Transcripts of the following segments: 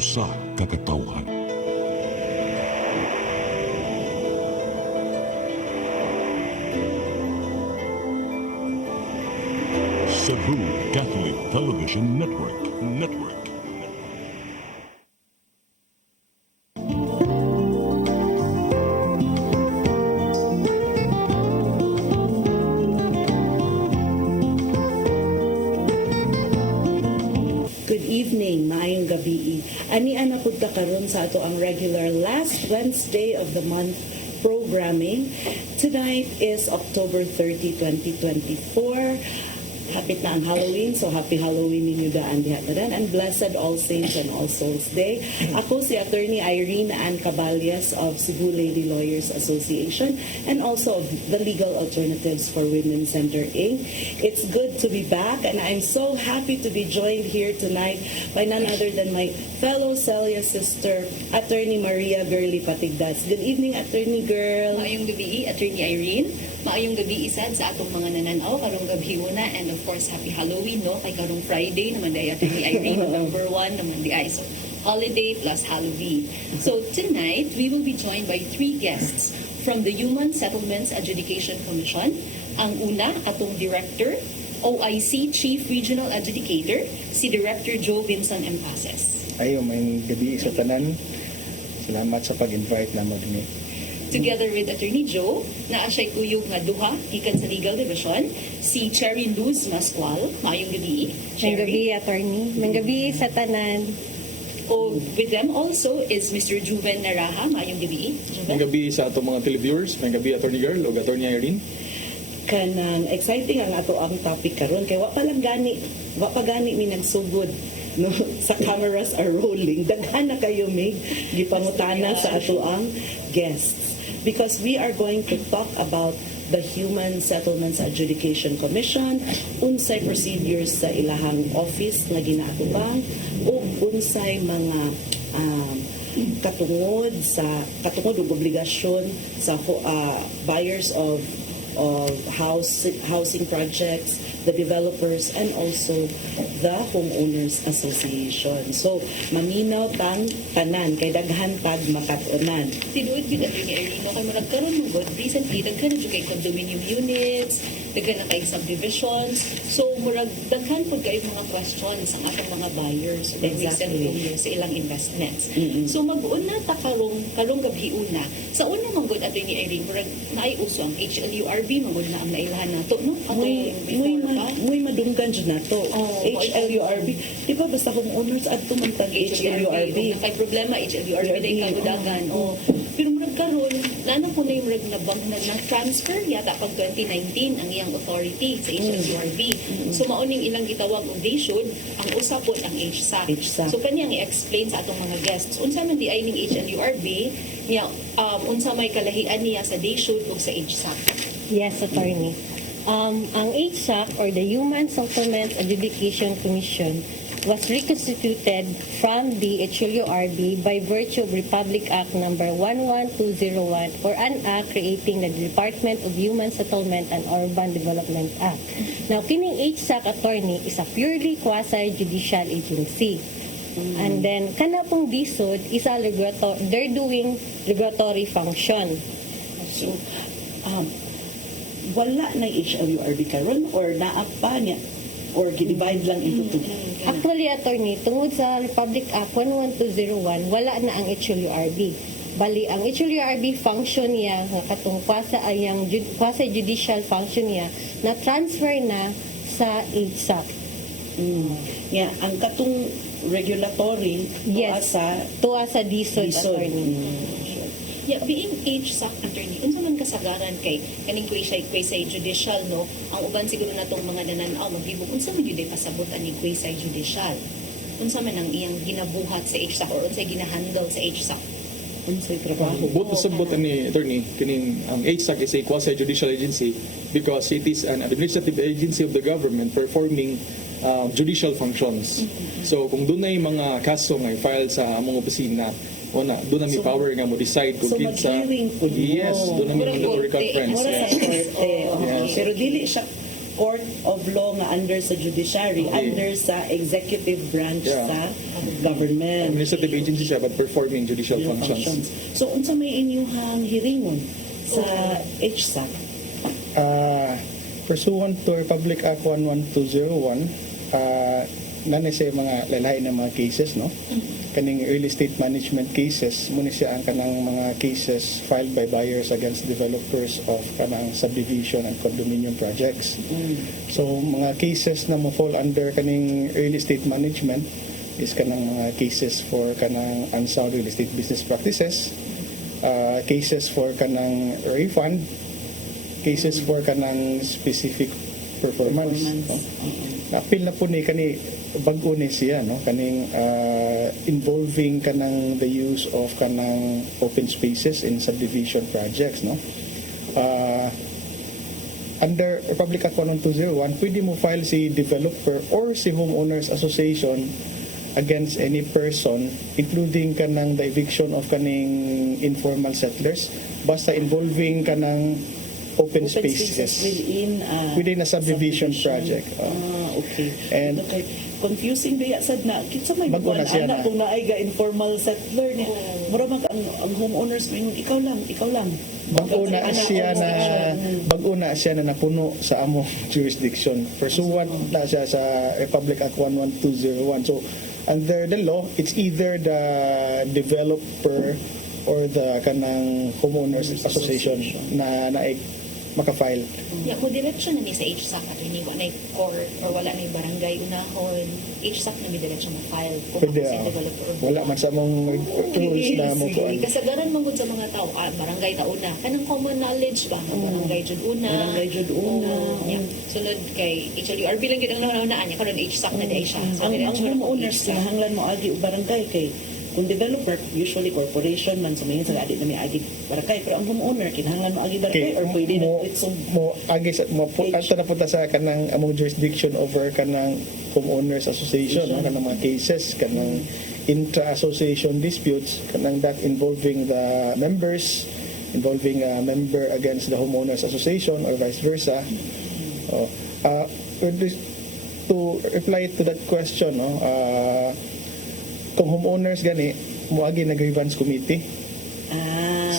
usa ka katawhan. Cebu Catholic Television Network. Good evening, maayong gabi. Ani ana pud ta karon sa ato ang regular last Wednesday of the month programming. Tonight is October 30, 2024. Hapit na ang Halloween, so happy Halloween ninyo daan diha tanan, and blessed All Saints and All Souls Day. Ako si Attorney Irene Ann Caballas of Cebu Lady Lawyers Association and also of the Legal Alternatives for Women Center Inc. It's good to be back, and I'm so happy to be joined here tonight by none other than my fellow Celia sister, Attorney Maria Girly Patigdas. Good evening, Attorney Girl. Maayong gabi, Attorney Irene. Maayong gabi isad sa atong mga nananaw karong gabi una, and of course happy Halloween no kay karong Friday naman day Attorney Irene November 1 naman di ay, so holiday plus Halloween. So tonight we will be joined by three guests from the Human Settlements Adjudication Commission. Ang una atong Director, OIC Chief Regional Adjudicator, si Director Joe Vincent Empases. Ayo, may gabi sa tanan. Salamat sa pag-invite na mo din. Together with Attorney Joe, na siya'y kuyog nga duha, gikan sa Legal Division, si Cherry Luz Mascual. Maayong gabi. May gabi, attorney. May gabi sa tanan. O with them also is Mr. Juven Naraha. Maayong gabi. May Juven. gabi sa atong mga televiewers, may gabi Attorney Girl o Attorney Irene. Kanang exciting ang ato ang topic karon kay wa pa gani mi nagsugod no sa cameras are rolling, daghan na kayo may gipangutana sa ato ang guests, because we are going to talk about the Human Settlements Adjudication Commission, unsay procedures sa ilahang office nga ginaatubang, o unsay mga katungod ug obligasyon sa buyers of housing projects, the developers, and also the homeowners association. So maminaw tang tanan kay daghan tag makatunan. Tinuod with Attorney Irene, no, kay murag karon mo god recently daghan na jud kay condominium units, daghan na kay subdivisions. So murag daghan pud kay mga questions ang atong mga buyers o Exactly. sa ilang investments. Mm-mm. So mag-una ta karong gabi una. Sa una man god Attorney Irene, murag naay uso ang HLURB man na ang nailahan nato, no? Muy madunggan jud nato. Oh, HLURB. Di ba basta homeowners adto man tag HLURB. Kung nakay problema, HLURB day kagudagan. Oh. Pero murag karon, lalo po na yung murag na transfer yata pag 2019 ang iyang authority sa HLURB. So mauning ilang gitawag og they should, ang usapot ang HSAC. HSAC. So kaniyang i-explain sa atong mga guests unsa man di ay ning HLURB niya, unsa may kalahian niya sa they should ug sa HSAC. Yes, attorney. Ang HSAC or the Human Settlements Adjudication Commission was reconstituted from the HLURB by virtue of Republic Act number 11201, or an act creating the Department of Human Settlement and Urban Development Act. Now, kining HSAC, attorney, is a purely quasi-judicial agency. And then, kana pong DSUD is a they're doing regulatory function. So wala na HLURB karon or naa pa niya or gidivide lang into two. Actually, attorney, tungod sa Republic Act 11201, wala na ang HLURB. Bali, ang HLURB function niya, nga katong quasi-judicial function niya, na transfer na sa HSAC. Yeah, ang katong regulatory Yes. sa Tuwa sa DSUD, attorney. Yeah, being HSAC, attorney, unsa man kasagaran kay kaning quasi judicial, no? Ang uban siguro natong mga nananaw maghibog unsa man gyud pasabot ani quasi judicial. Unsa man ang iyang ginabuhat sa HSAC or unsa ginahandle sa HSAC? unsay trabaho. Both sabot ni Attorney, kining ang HSAC is a quasi-judicial agency because it is an administrative agency of the government performing judicial functions. So kung doon na yung mga kaso nga file sa among opisina, doon na may power nga mo decide kung So kinsa. mag-hearing po mo. Yes, doon na may mandatory conference. Mura sa Yes. korte. Yes. Pero dili siya court of law nga under sa judiciary, Okay. under sa executive branch Yeah. sa government. Administrative agency siya but performing judicial Yung functions. So, unsa may inyuhang hiringon sa HSAC? Pursuant to Republic Act 11201, nani sa mga lalahi na mga cases, no? Kaning early estate management cases, muna siya ang kanang mga cases filed by buyers against developers of kanang subdivision and condominium projects. So, mga cases na mo fall under kaning early estate management is kanang mga cases for kanang unsound real estate business practices, cases for kanang refund, cases for kanang specific performance. No? Napil na po ni kani bago ni siya, no, kaning involving kanang the use of kanang open spaces in subdivision projects, no. Under Republic Act 11201, pwede mo file si developer or si homeowners association against any person, including kanang the eviction of kaning informal settlers, basta involving kanang open spaces within a subdivision project. Okay. And- okay. Confusing ba sad na kitsa may Bago na siya anak na. kung naay ga informal settler niya. Mura mag ang homeowners mo ikaw lang. Bago na siya na napuno sa among jurisdiction. Pursuant na siya sa Republic Act 11201. So, under the law, it's either the developer or the kanang homeowners association na maka-file. Ya, kung diretsyo na ni sa HSAC at hindi wala na court or wala na barangay unahon, HSAC na may diretsyo ma-file kung Pwede, ako si developer or wala man sa among rules na mo po. kasagaran man gud sa mga tao, barangay tauna, kanang common knowledge ba, barangay jud una. Barangay jud una. Oo, yeah. Sunod kay HLURB lang gid ang naunaan niya karon HSAC na di siya. So, Ang diretsyo na homeowners HSAC. kinahanglan mo agi og barangay kay kung developer usually corporation man sumayin sa adi na may agi barangay pero ang homeowner kinahanglan mo agi barangay or pwede na it's mo agi sa mo ato na punta sa kanang among jurisdiction over kanang homeowners association, no, kanang mga cases kanang intra-association disputes kanang that involving the members, involving a member against the homeowners association or vice versa. With this, to reply to that question, no, kung homeowners gani moagi na grievance committee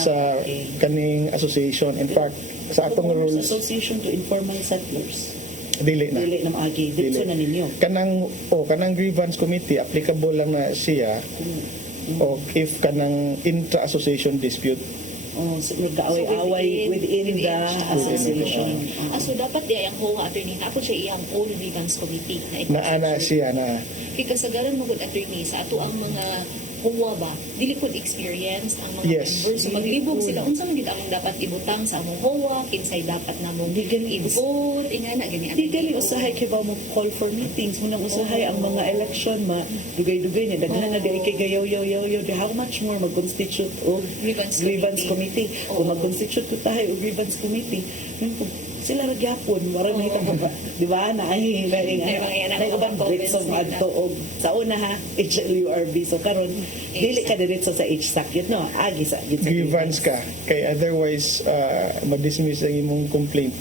sa okay. kaning association. In fact, sa atong Homeowners rules, Association to Informal Settlers dili na. dili na agi dito Dili. na ninyo. Kanang grievance committee applicable lang na siya o if kanang intra-association dispute. So nagkaaway-away within the association. So dapat di ang huwa attorney na siya iyang own grievance committee Na ana siya na kay kasagaran mo gud attorney sa ato ang mga huwa ba dili pod experience ang mga Yes. members so maglibog sila unsa man gid ang dapat ibutang sa among huwa kinsay dapat namong i-vote ingana gani Di gali usahay kay ba mo call for meetings mo nang usahay ang mga election dugay-dugay niya daghan na dili kay gayaw how much more mag-constitute og grievance committee kung mag-constitute ko tayo og grievance committee sila ra gyapon wala mahita ba di ba na ay na ubang diretso adto og sa una ha HLURB so karon dili ka diretso sa HSAC yun no agi sa grievance ka kay otherwise ma-dismiss ang imong complaint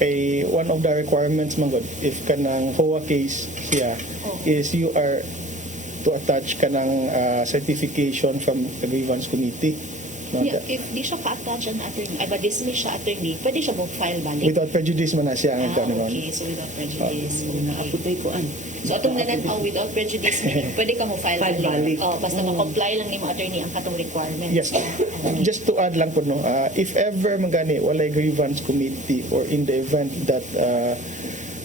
kay one of the requirements man god if kanang HOA case siya is you are to attach kanang certification from the grievance committee. No? Yeah, if di siya ka-attach ang attorney, ay ba-dismiss siya attorney, pwede siya mag-file balik. Without prejudice man na siya ang kanon. Okay, so without prejudice. Okay. naaputay ko an So atong nananaw without prejudice, meaning pwede ka mo file File balik. balik. Oh, basta ma-comply lang ni mo attorney ang katong requirements. Yes. Just to add lang po no, if ever magani walay grievance committee or in the event that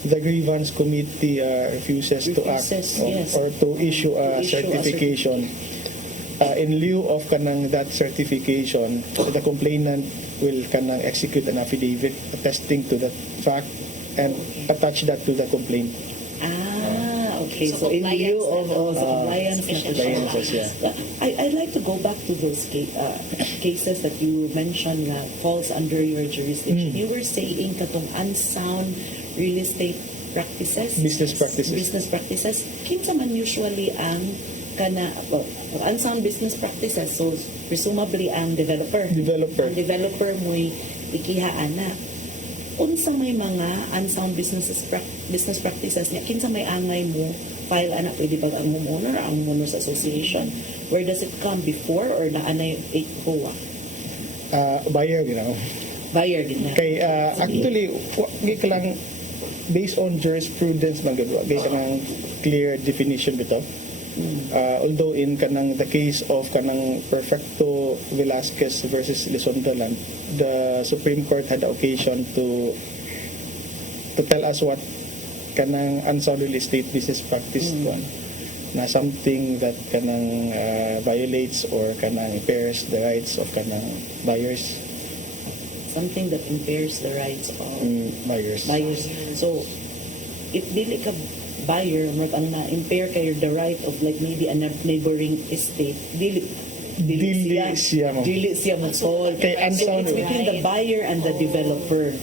the grievance committee refuses to act yes. or to issue a certification in lieu of kanang that certification, the complainant will kanang execute an affidavit attesting to that fact and attach that to the complaint. Okay, So, so in lieu of compliance compliance na to sufficient siya. compliance, I'd like to go back to those cases that you mentioned na falls under your jurisdiction. You were saying katong unsound real estate practices. Business practices. Business practices. Kinsa man usually ang unsound business practices. So presumably ang developer. Developer. Ang developer mo'y ikihaan na. unsa may mga unsound business practices niya, kinsa may angay mo file ana, pwede ba ang homeowners association, where does it come before or naanay HOA? Buyer, you know. Buyer din na. Kay actually gi ka lang based on jurisprudence man gud gi ka lang clear definition bitaw. Although in kanang the case of kanang Perfecto Velasquez versus Lizondo Land, the Supreme Court had the occasion to tell us what kanang unsound real estate business practice one na something that kanang violates or kanang impairs the rights of kanang buyers. Something that impairs the rights of Buyers. So, if dili ka buyer, murag ang na-impair kayo the right of like maybe a neighboring estate, dili siya mo. Dili siya mo solve. Kay So, unsound it's between the buyer and the developer.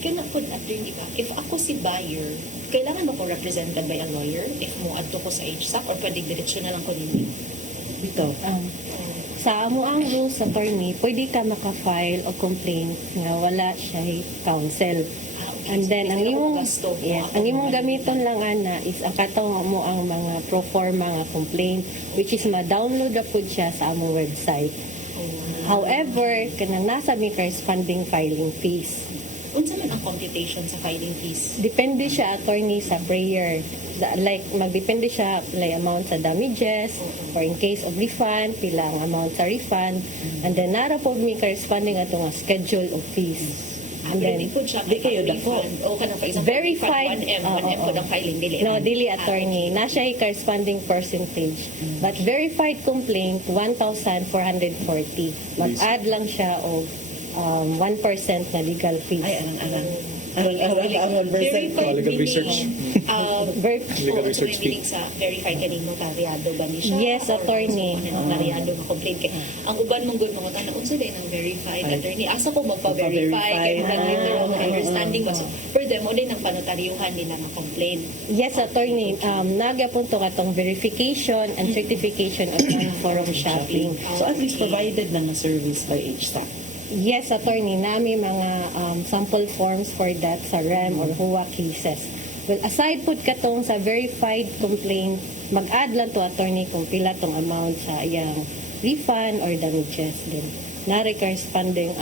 Kaya po, attorney ba, if ako si buyer, kailangan ako represented by a lawyer if mo adto ko sa HSAC or pwede diretsyo na lang ko ninyo? Bitaw. Sa amo ang rules attorney, pwede ka maka-file o complaint nga wala siya counsel. And then ang imong ang imong gamiton lang ana is ang katong mo ang mga pro forma nga complaint which is ma-download na pud siya sa among website. However, kanang nasa may corresponding filing fees. Unsa man ang computation sa filing fees? Depende siya attorney sa prayer. Like magdepende siya like amount sa damages or in case of refund pila ang amount sa refund and then nara po may corresponding ato nga schedule of fees. And Pero then di po siya di kayo dako. O kanang for example, verified 1M po ng filing dili. No, dili attorney. Na siya ay corresponding percentage. But verified complaint 1,440. Mag-add lang siya of 1% na legal fees. Ay, arang-arang. Arang-arang Verified Legal meaning, research. Legal oh, research so may meaning sa verified kaning notaryado ba ni siya? Yes, Or attorney. gusto mo na notaryado nga complaint kay ang uban mong good mga tanong unsa day ng verified attorney asa ko magpa-verify kay literal understanding ba so for them mo din ang panotaryuhan nila ng complaint. Yes, attorney. Nagapunto katong verification and certification of non-forum shopping. So at least provided na nga service by HSAC. Yes, attorney, nami mga sample forms for that sa REM or HOA cases. Well, aside po katong sa verified complaint, mag-add lang to attorney kung pila tong amount sa iyang refund or damages din. Nari corresponding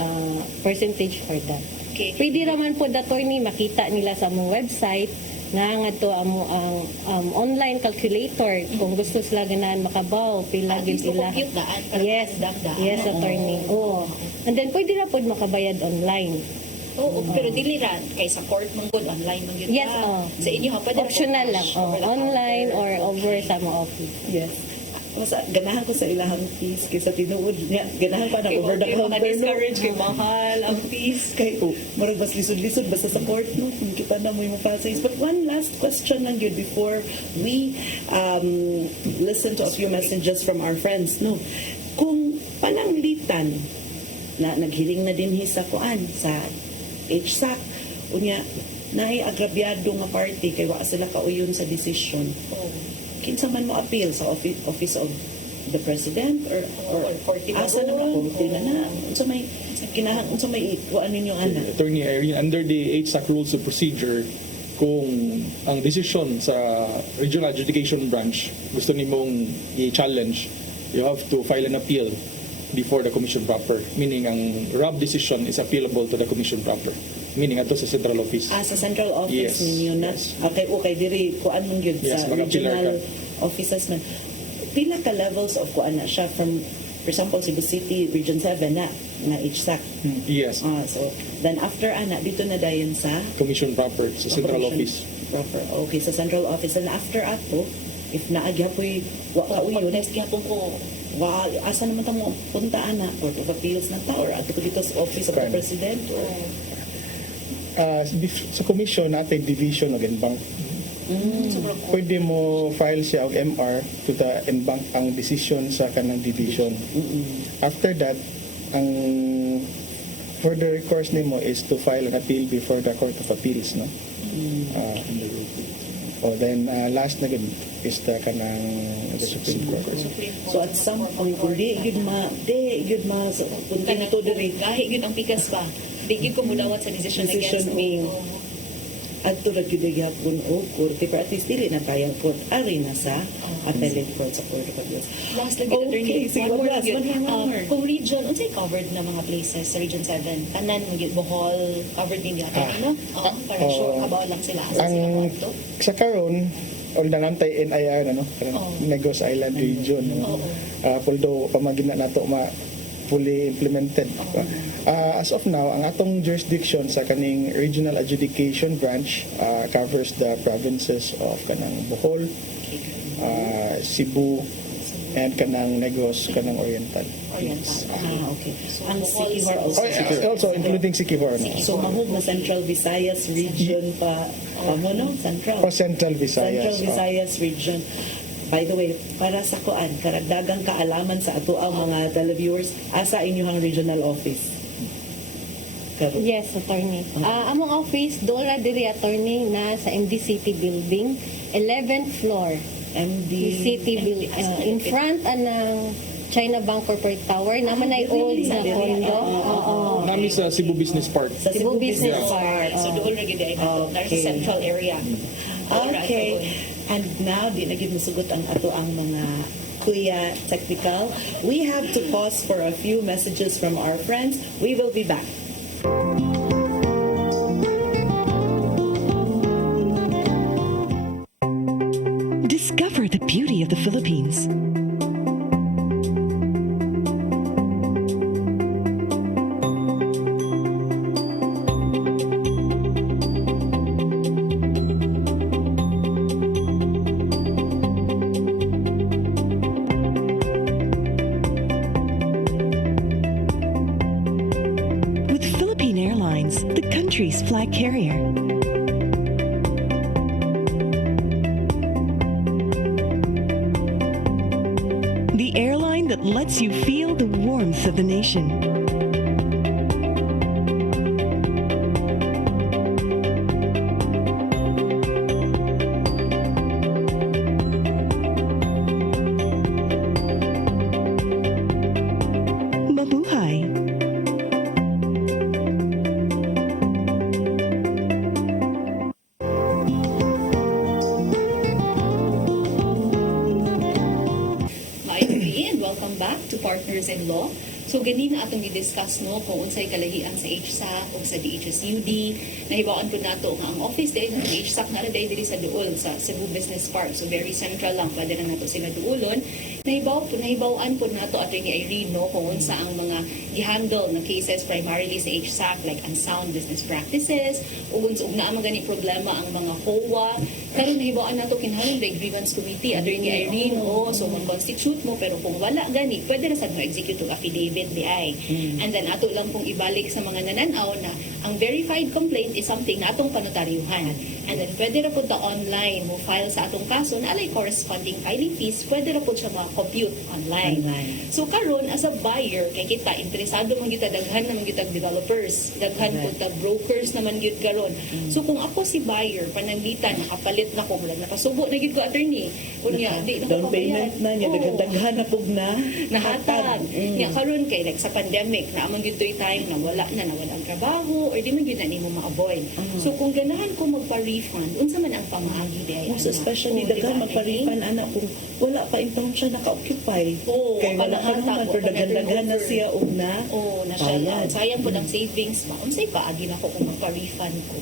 percentage for that. Okay. Pwede raman po attorney makita nila sa among website na nga to amo ang online calculator kung gusto sila ganahan makabaw pila At gyud least ila. compute daan para Yes. daan. Yes, attorney. Oo. And then pwede na po makabayad online. Oo, pero dili ra kay sa court man good online man gyud. Yes, Sa inyo ha pwede ra po Optional cash lang. over the Online counter. or over sa mga office. Yes. Mas ganahan ko sa ilahang fees kaysa tinuod niya. Ganahan pa na Kay over the okay, counter. discourage kay mahal ang fees. Kay murag mas lisod-lisod basta sa court no kung kita na mo yung process. But one last question lang yun before we listen to a few messages from our friends no. Kung pananglitan na naghiling na din sa kuan sa HSAC unya naay agrabyado nga party kay wa sila kauyon sa decision. Kinsa man mo appeal sa office of the president or Korte ba asa na doon? korte na unsa may kinahang unsa may kuan ninyo ana Attorney Irene, under the HSAC rules of procedure, kung ang decision sa regional adjudication branch gusto nimong i-challenge, you have to file an appeal before the commission proper. Meaning, ang RAB decision is appealable to the commission proper. Meaning, ato sa central office. sa central office Yes. ninyo na Yes. okay diri kuan mong gyud Yes, sa mag-appealar regional ka. offices man pila ka levels of kuan na siya from for example Cebu City Region 7 na HSAC Yes, so then after ana dito na dayon sa commission proper sa central Commission office. proper okay sa central office and after ato if naagyapoy wa kauyon Pag-test gyapon ko wa asa naman ta mo punta ana Court of Appeals na ta or ato ko dito sa office of the Kan. president or Sa commission natin division of NBank. Pwede mo file siya og MR to the NBank ang decision sa kanang division. After that, ang further course nimo is to file an appeal before the Court of Appeals, no? Then last na gud is the kanang the Supreme Court. so at some point di gyud ma so, punta na to diri gahi gyud ang pikas ba Digid ko mudawat sa decision against me. Oo. Adto ra gyud gyapon og korte pero at least dili na tayang court ari na sa appellate court sa Court of Appeals. Last lagi, Okay, attorney. sige, One more last, yun. one more. Kung region, unsay covered na mga places sa Region 7? Tanan, Bohol, covered din yata, no? Para sure, kabaw lang sila. Asa sila Ang kwarto? sa karon all na nantay NIR na no, Oo. Negros Island region. No? Oo. Although pamagin na nato fully implemented. As of now, ang atong jurisdiction sa kaning regional adjudication branch covers the provinces of kanang Bohol, Cebu, and kanang Negros, kanang Oriental. Oriental. Okay. So, Ang Bohol, Siquijor Cebu. also. Also including Siquijor. No? So mahog na Central Visayas region pa mo no? Central. O Central Visayas. Central Visayas region. By the way, para sa kuan, karagdagang kaalaman sa ato ang mga televiewers, asa inyong regional office? Karon. Yes, attorney. Among office, Dora diri attorney na sa MDCT building, 11th floor. MDCT building. In front ng China Bank Corporate Tower, naman ay old na condo. Oo. Nami sa Cebu Business Park. Sa Cebu Business Yeah. Park. So, doon na gid ay nato. Sa Okay. central area. Okay. And now, di na gid masugot ang ato ang mga kuya technical. We have to pause for a few messages from our friends. We will be back. Discover the beauty of the Philippines. With Philippine Airlines, the country's flag carrier. The airline that lets you feel the warmth of the nation. Mabuhay. Maayong welcome back to Partners in Law. So ganina atong i-discuss no kung unsay kalahian sa HSAC o sa DHSUD. Nahibawaan po nato nga ang office din ng HSAC na diri sa Duol sa Cebu Business Park. So very central lang pwede na nato sila duolon. Nahibawaan po nato Attorney Irene no kung unsa ang mga gihandle na cases primarily sa HSAC like unsound business practices o unsa na ang gani problema ang mga COA. Karon nahibawaan nato kinahanglan by grievance committee Attorney Irene so mag-constitute mo pero kung wala gani pwede na sad mo executive affidavit di ay. And then ato lang pong ibalik sa mga nananaw na ang verified complaint is something na atong panotaryuhan. And then pwede ra pud ta online mo file sa atong kaso na alay corresponding filing fees, pwede ra pud siya ma-compute online. So karon as a buyer kay kita interesado man kita daghan naman kita developers, daghan pud ta brokers naman gyud karon. So kung ako si buyer pananglitan nakapalit na ko mula nakasubo na gyud ko attorney. Unya di na Down ko payment na niya, Oo. daghan na pug na. Nahatag. Nya karon kay like sa pandemic na amang gyud toy time na wala ang trabaho or di man gyud na nimo ma-avoid. So kung ganahan ko magpa-refund, unsa man ang pamaagi di ay Most especially daghan magparipan anak kung wala pa impang siya naka-occupy. Oo, Kay wala pa panahatag, naman, pero o daghan na turnover. siya og na. Oh, na siya. Bayad. Sayang po ng savings ba? Unsay paagi na ko kung magpa-refund ko?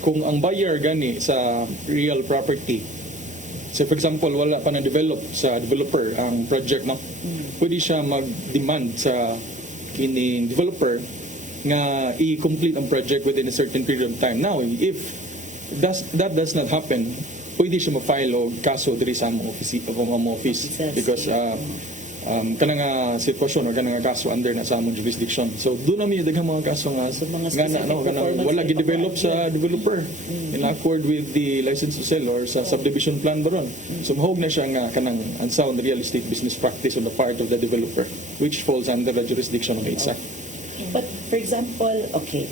Kung ang buyer gani sa real property, so for example, wala pa na-develop sa developer ang project, no? Pwede siya mag-demand sa kining developer nga i-complete ang project within a certain period of time. Now, if that does not happen, pwede siya ma-file o kaso diri sa among office Offices. because kanang nga sitwasyon o kanang nga kaso under na sa among jurisdiction. So doon namin daghang mga kaso nga So, mga nga na specific kanang performance wala na gi-develop sa ipapaagi. developer in accord with the license to sell or sa subdivision plan baron. So mahog na siya nga kanang unsound real estate business practice on the part of the developer which falls under the jurisdiction of HSAC. But for example, okay,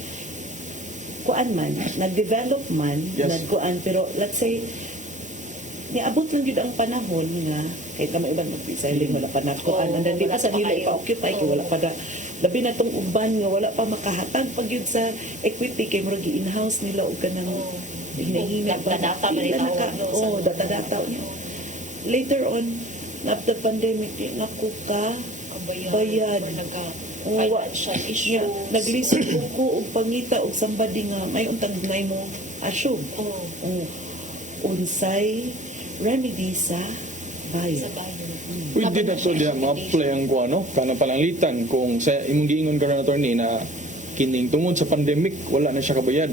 kuan man, nag-develop man, Yes. nagkuan, pero let's say, niabot lang yun ang panahon nga kahit na may ibang mag-reselling wala pa nakuan Oo, and then di wala pa sa pa nila kayo. ipa-occupy kay wala pa na labi na tong uban nga wala pa makahatag pag yun sa equity kay murag in-house nila og kanang Oo. hinahinga ba Data man rin tawag, no, sa mga- data later on after pandemic naku ka bayad. Or Nga, nagka-financial issues. naglisod ko og pangita og somebody nga may untang may mo asyog Oo. unsay remedy sa Sa bayad. bayan. Pwede na to diya ma-apply ang kuha, no? Kanang palanglitan kung sa imong giingon karon attorney na kining tungod sa pandemic wala na siya kabayad.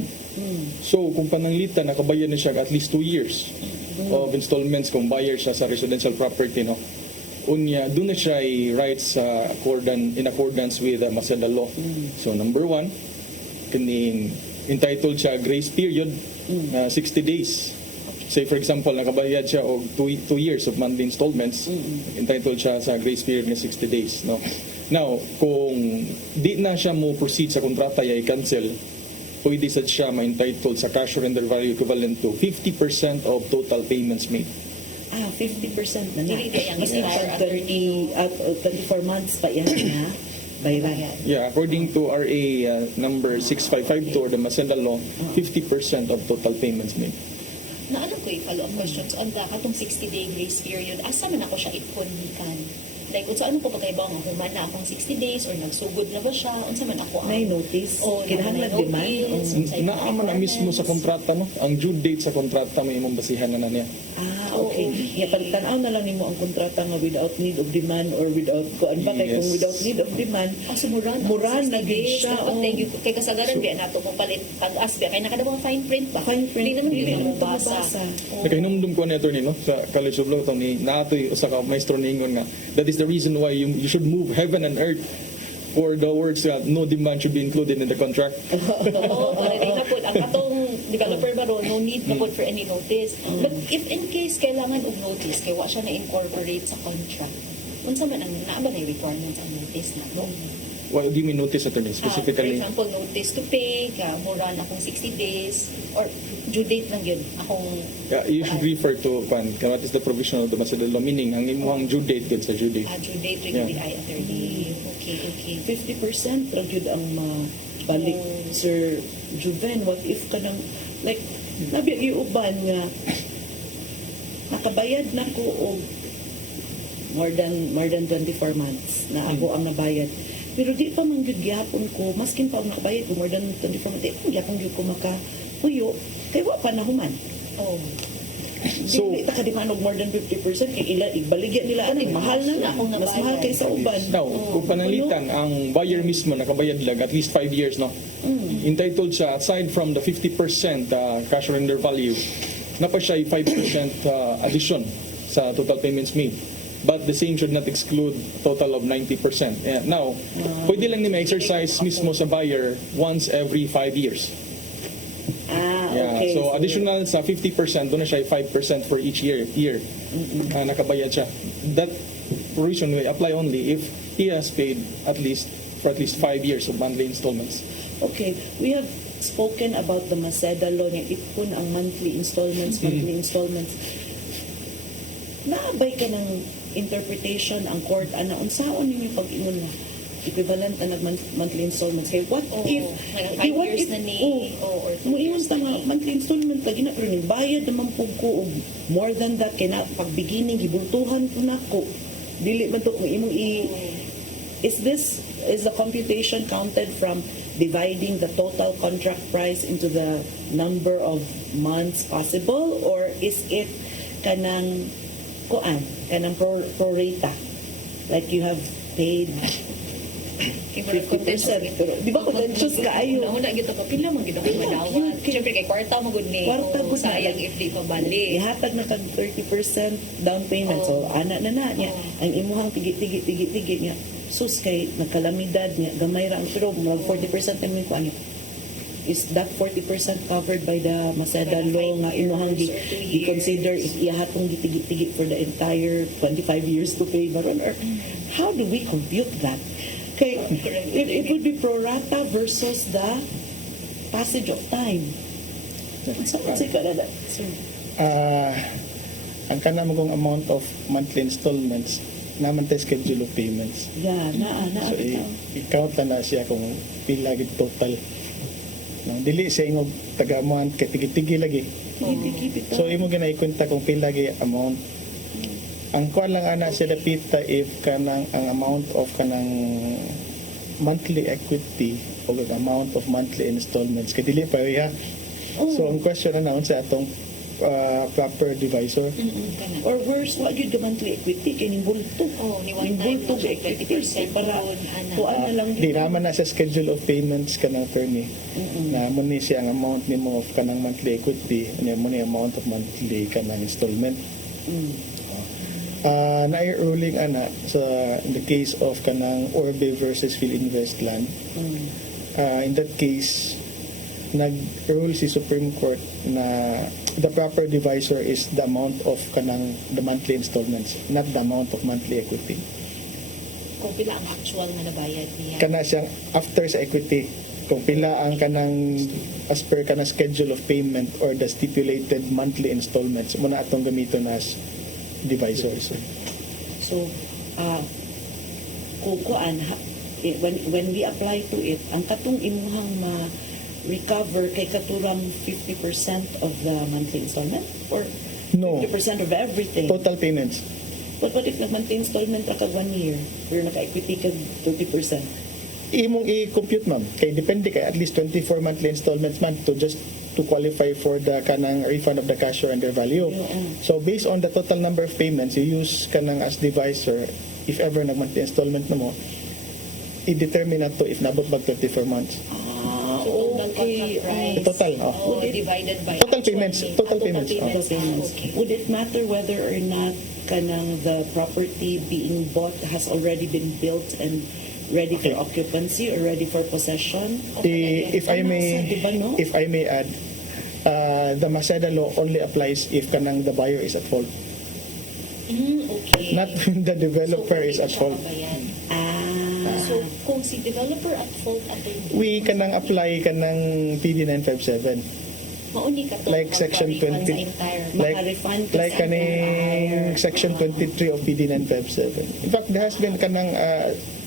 So kung pananglitan nakabayad na siya at least 2 years of installments kung buyer siya sa residential property, no? Unya, doon na siya ay rights in accordance with the Masada law. So number 1, kining entitled siya grace period na 60 days. Say for example, nakabayad siya og 2 years of monthly installments, entitled siya sa grace period na 60 days, no? Now, kung di na siya mo proceed sa kontrata ay cancel, pwede sad siya ma-entitled sa cash surrender value equivalent to 50% of total payments made. 50% na na. Dili di ang Mas expire pag 24 months pa yan na bayaran. Yeah, according to RA number 6552 or the Masada law, 50% of total payments made. Na ano ko follow-up questions on the katong 60-day grace period, asa man ako siya ikondikan? Like, unsa ano ko pagkaibaw nga human na akong 60 days or nagsugod na ba siya? Unsa man ako ang... May notice. Oo, Kinahanglan may demand. notice. Unsay Naaman na mismo sa kontrata, no? Ang due date sa kontrata may imong basihan na niya. Okay. Nga pagtanaw na lang nimo ang kontrata nga without need of demand or without kuan ba kay Yes. kung without need of demand So, mura na gid siya. Dapat thank you. Kay kasagaran biya nato mo palit pag-as biya. Kay nakadawang fine print ba? Fine print. Hindi naman Dili hindi naman mo basa. mabasa. Nakahinumdum ko ni attorney, no? Sa College of Law itong ni naatoy usa ka maestro ningon nga that is the reason why you should move heaven and earth for the words that no demand should be included in the contract. Oo, para rin na po. Ang katong developer ba ro, no need na po for any notice. But if in case kailangan og notice, kay wa siya na-incorporate sa contract, unsa man ang naaba na yung requirements ang notice na, no? What do you mean notice attorney For specifically? example, notice to pay, mura na akong 60 days, or due date lang yun, akong... Yeah, you should refer to what is the provision of the Masada law, meaning ang imong due date gud sa due date. due date rin Yeah. yung DI attorney. Okay. 50% ra gyud ang balik Sir Juven. What if kanang like nabi giuban nga nakabayad na ko og more than 24 months na ako ang nabayad. Pero di pa man gyud gyapon ko maskin pa ako nakabayad ko more than 24 months. Di pa gyapon gyud ko makapuyo kay wa pa nahuman. Oh. So- Dili ta kadiman og more than 50% kay ila igbaligya nila ani mahal na Akong mas mahal nabayad. kaysa uban. Now, kung pananglitan, ang buyer mismo nakabayad lang at least 5 years, no? Entitled siya, aside from the 50% cash surrender value, napa siya 5% addition sa total payments made. But the same should not exclude total of 90%. Yeah. Now, pwede lang nila exercise mismo sa buyer once every 5 years. Yeah. Okay. So, additional sa 50%, doon na siya 5% for each year. Nakabayad siya. That provision will apply only if he has paid for at least 5 years of monthly installments. Okay, we have spoken about the Masada law nga ipon ang monthly installments. Naabay ka ng interpretation ang court ana unsaon ninyo pag-ingon na equivalent na monthly installments. Hey, what Oo, if like 5 what years if- na ni, oh, or 2 muingon years ta na nga ni. monthly installment lagi na pero ning bayad naman pug ko og more than that kay na pag beginning gibultuhan ko nako. Dili man to kung imong is the computation counted from dividing the total contract price into the number of months possible or is it kanang kanang pro rata like you have paid 50%, pero di ba contentious kaayo? Una gito pa pila man gid ako madawat. Syempre kay kwarta mo gud ni. Kwarta Oo, gud na. sayang if di pa bali. Ihatag na tag 30% down payment. So, ana na niya. Ang imuhang tigi niya. Sus, kay nagkalamidad niya. Gamay ra. Pero mag 40% na mo ano. Is that 40% covered by the Masada law nga imuhang i-consider if ihatong gitigi-tigi for the entire 25 years to pay baron? Or how do we compute that? Kay, it would be pro rata versus the passage of time. Saan ka na sir? ang kanang kong amount of monthly installments naman tayo schedule of payments. Yeah, naa So i-count na siya kung pila gid total. No, dili siya ingog taga-amount kay tigi-tigi lagi. Tigi-tigi So imo gina ikunta kung pila gid amount. Ang kuan lang ana siya dapita if kanang ang amount of kanang monthly equity o the amount of monthly installments kay dili pa ya. So ang question na naon sa atong proper divisor. Kana. Or worse, wag yun gaman to equity, kaya ning bulto. Oh, ni Ning one time bulto lang siya, equity, 20% para doon, ana. kuan na lang Di naman na sa schedule of payments kanang attorney na mo ni siya ang amount nimo of kanang monthly equity niya mo ni amount of monthly kanang installment. Na ruling ana sa in the case of kanang Orbe versus Philinvest Land. In that case, nag-rule si Supreme Court na the proper divisor is the amount of kanang the monthly installments, not the amount of monthly equity. Kung pila ang actual na nabayad niya. Kana siyang after sa equity, kung pila ang kanang as per kanang schedule of payment or the stipulated monthly installments, muna atong gamiton as divisors. So, kukuan, when we apply to it, ang katong imuhang ma-recover kay katurang 50% of the monthly installment? Or No. 50% of everything? Total payments. But what if nag-monthly installment ra kag 1 year? Pero naka-equity kag 30%? Imong i-compute ma'am, kay depende kay at least 24 monthly installments man to qualify for the kanang refund of the cash surrender value. So based on the total number of payments, you use kanang as divisor if ever nag-monthly installment na mo, i-determine na to if nabot bag 24 months. So, total contract price. Total, Oh, divided by Total actual payments, pay- total total payments, payments. Payments. Okay. Would it matter whether or not kanang the property being bought has already been built and ready for Okay. occupancy or ready for possession? If I may, Diba, no? if I may add, the Maseda law only applies if kanang the buyer is at fault, Okay. not when the developer is at fault. So, kung si developer at fault attorney, We kanang apply kanang PD 957. mauni ka to. Like section 20. Like, Maka-refund ka like sa kaning section 23 of PD 957. In fact, there has been kanang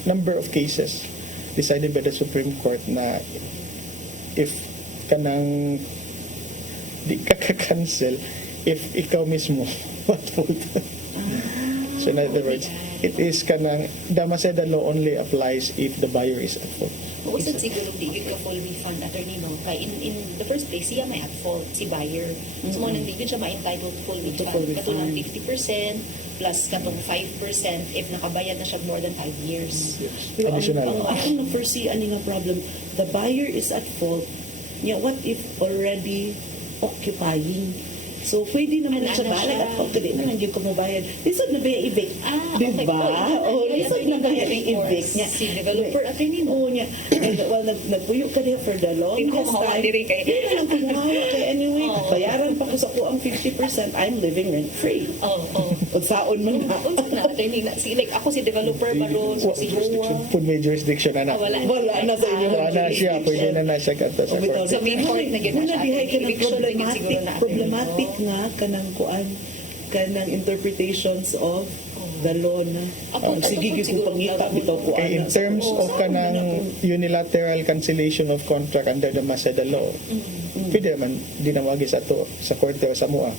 number of cases decided by the Supreme Court na if kanang di ka cancel if ikaw mismo at fault. So in other words, it is kanang the Maseda law only applies if the buyer is at fault. Usad siguro di yun ka full refund attorney no. Kaya in the first place, siya may at fault, si buyer. So mo nang di yun siya ma-entitled full refund. full refund. Katulong 50% plus katong 5% if nakabayad na siya more than 5 years. Pero Additional. ang akong na-foresee ani nga problem, the buyer is at fault. Yeah, what if already occupying? So, pwede naman na siya Ano balag siya? at fault. Hindi naman yung kumabayad. Lisod na ba yung evict? Okay. Diba? Oh, Lisod na ba yung evict niya? Si developer attorney no. Oo niya. And, well, nagpuyo ka niya for the longest Hindi ko mahawa time. diri kay. Hindi na lang kumuhawa kay anyway. Oo. Bayaran pa ko sa ko ang 50%. I'm living rent-free. Oh. Pag saon man na. Unsa na attorney na si like ako si developer baron so si Jowa. Pun may jurisdiction na na. Wala. Wala na sa inyo. Wala na siya, pwede na siya kata sa court. So, main court na gina siya. Dihay ka ng Eviction na gid siguro na. problematic nga kanang kuan kanang interpretations of the law na Ako- sige ako gyud siguro ko pangita gagawin. bitaw ko Okay, in terms of kanang unilateral cancellation of contract under the Maseda law, pwede naman dinawagi sa to sa korte o sa MUA.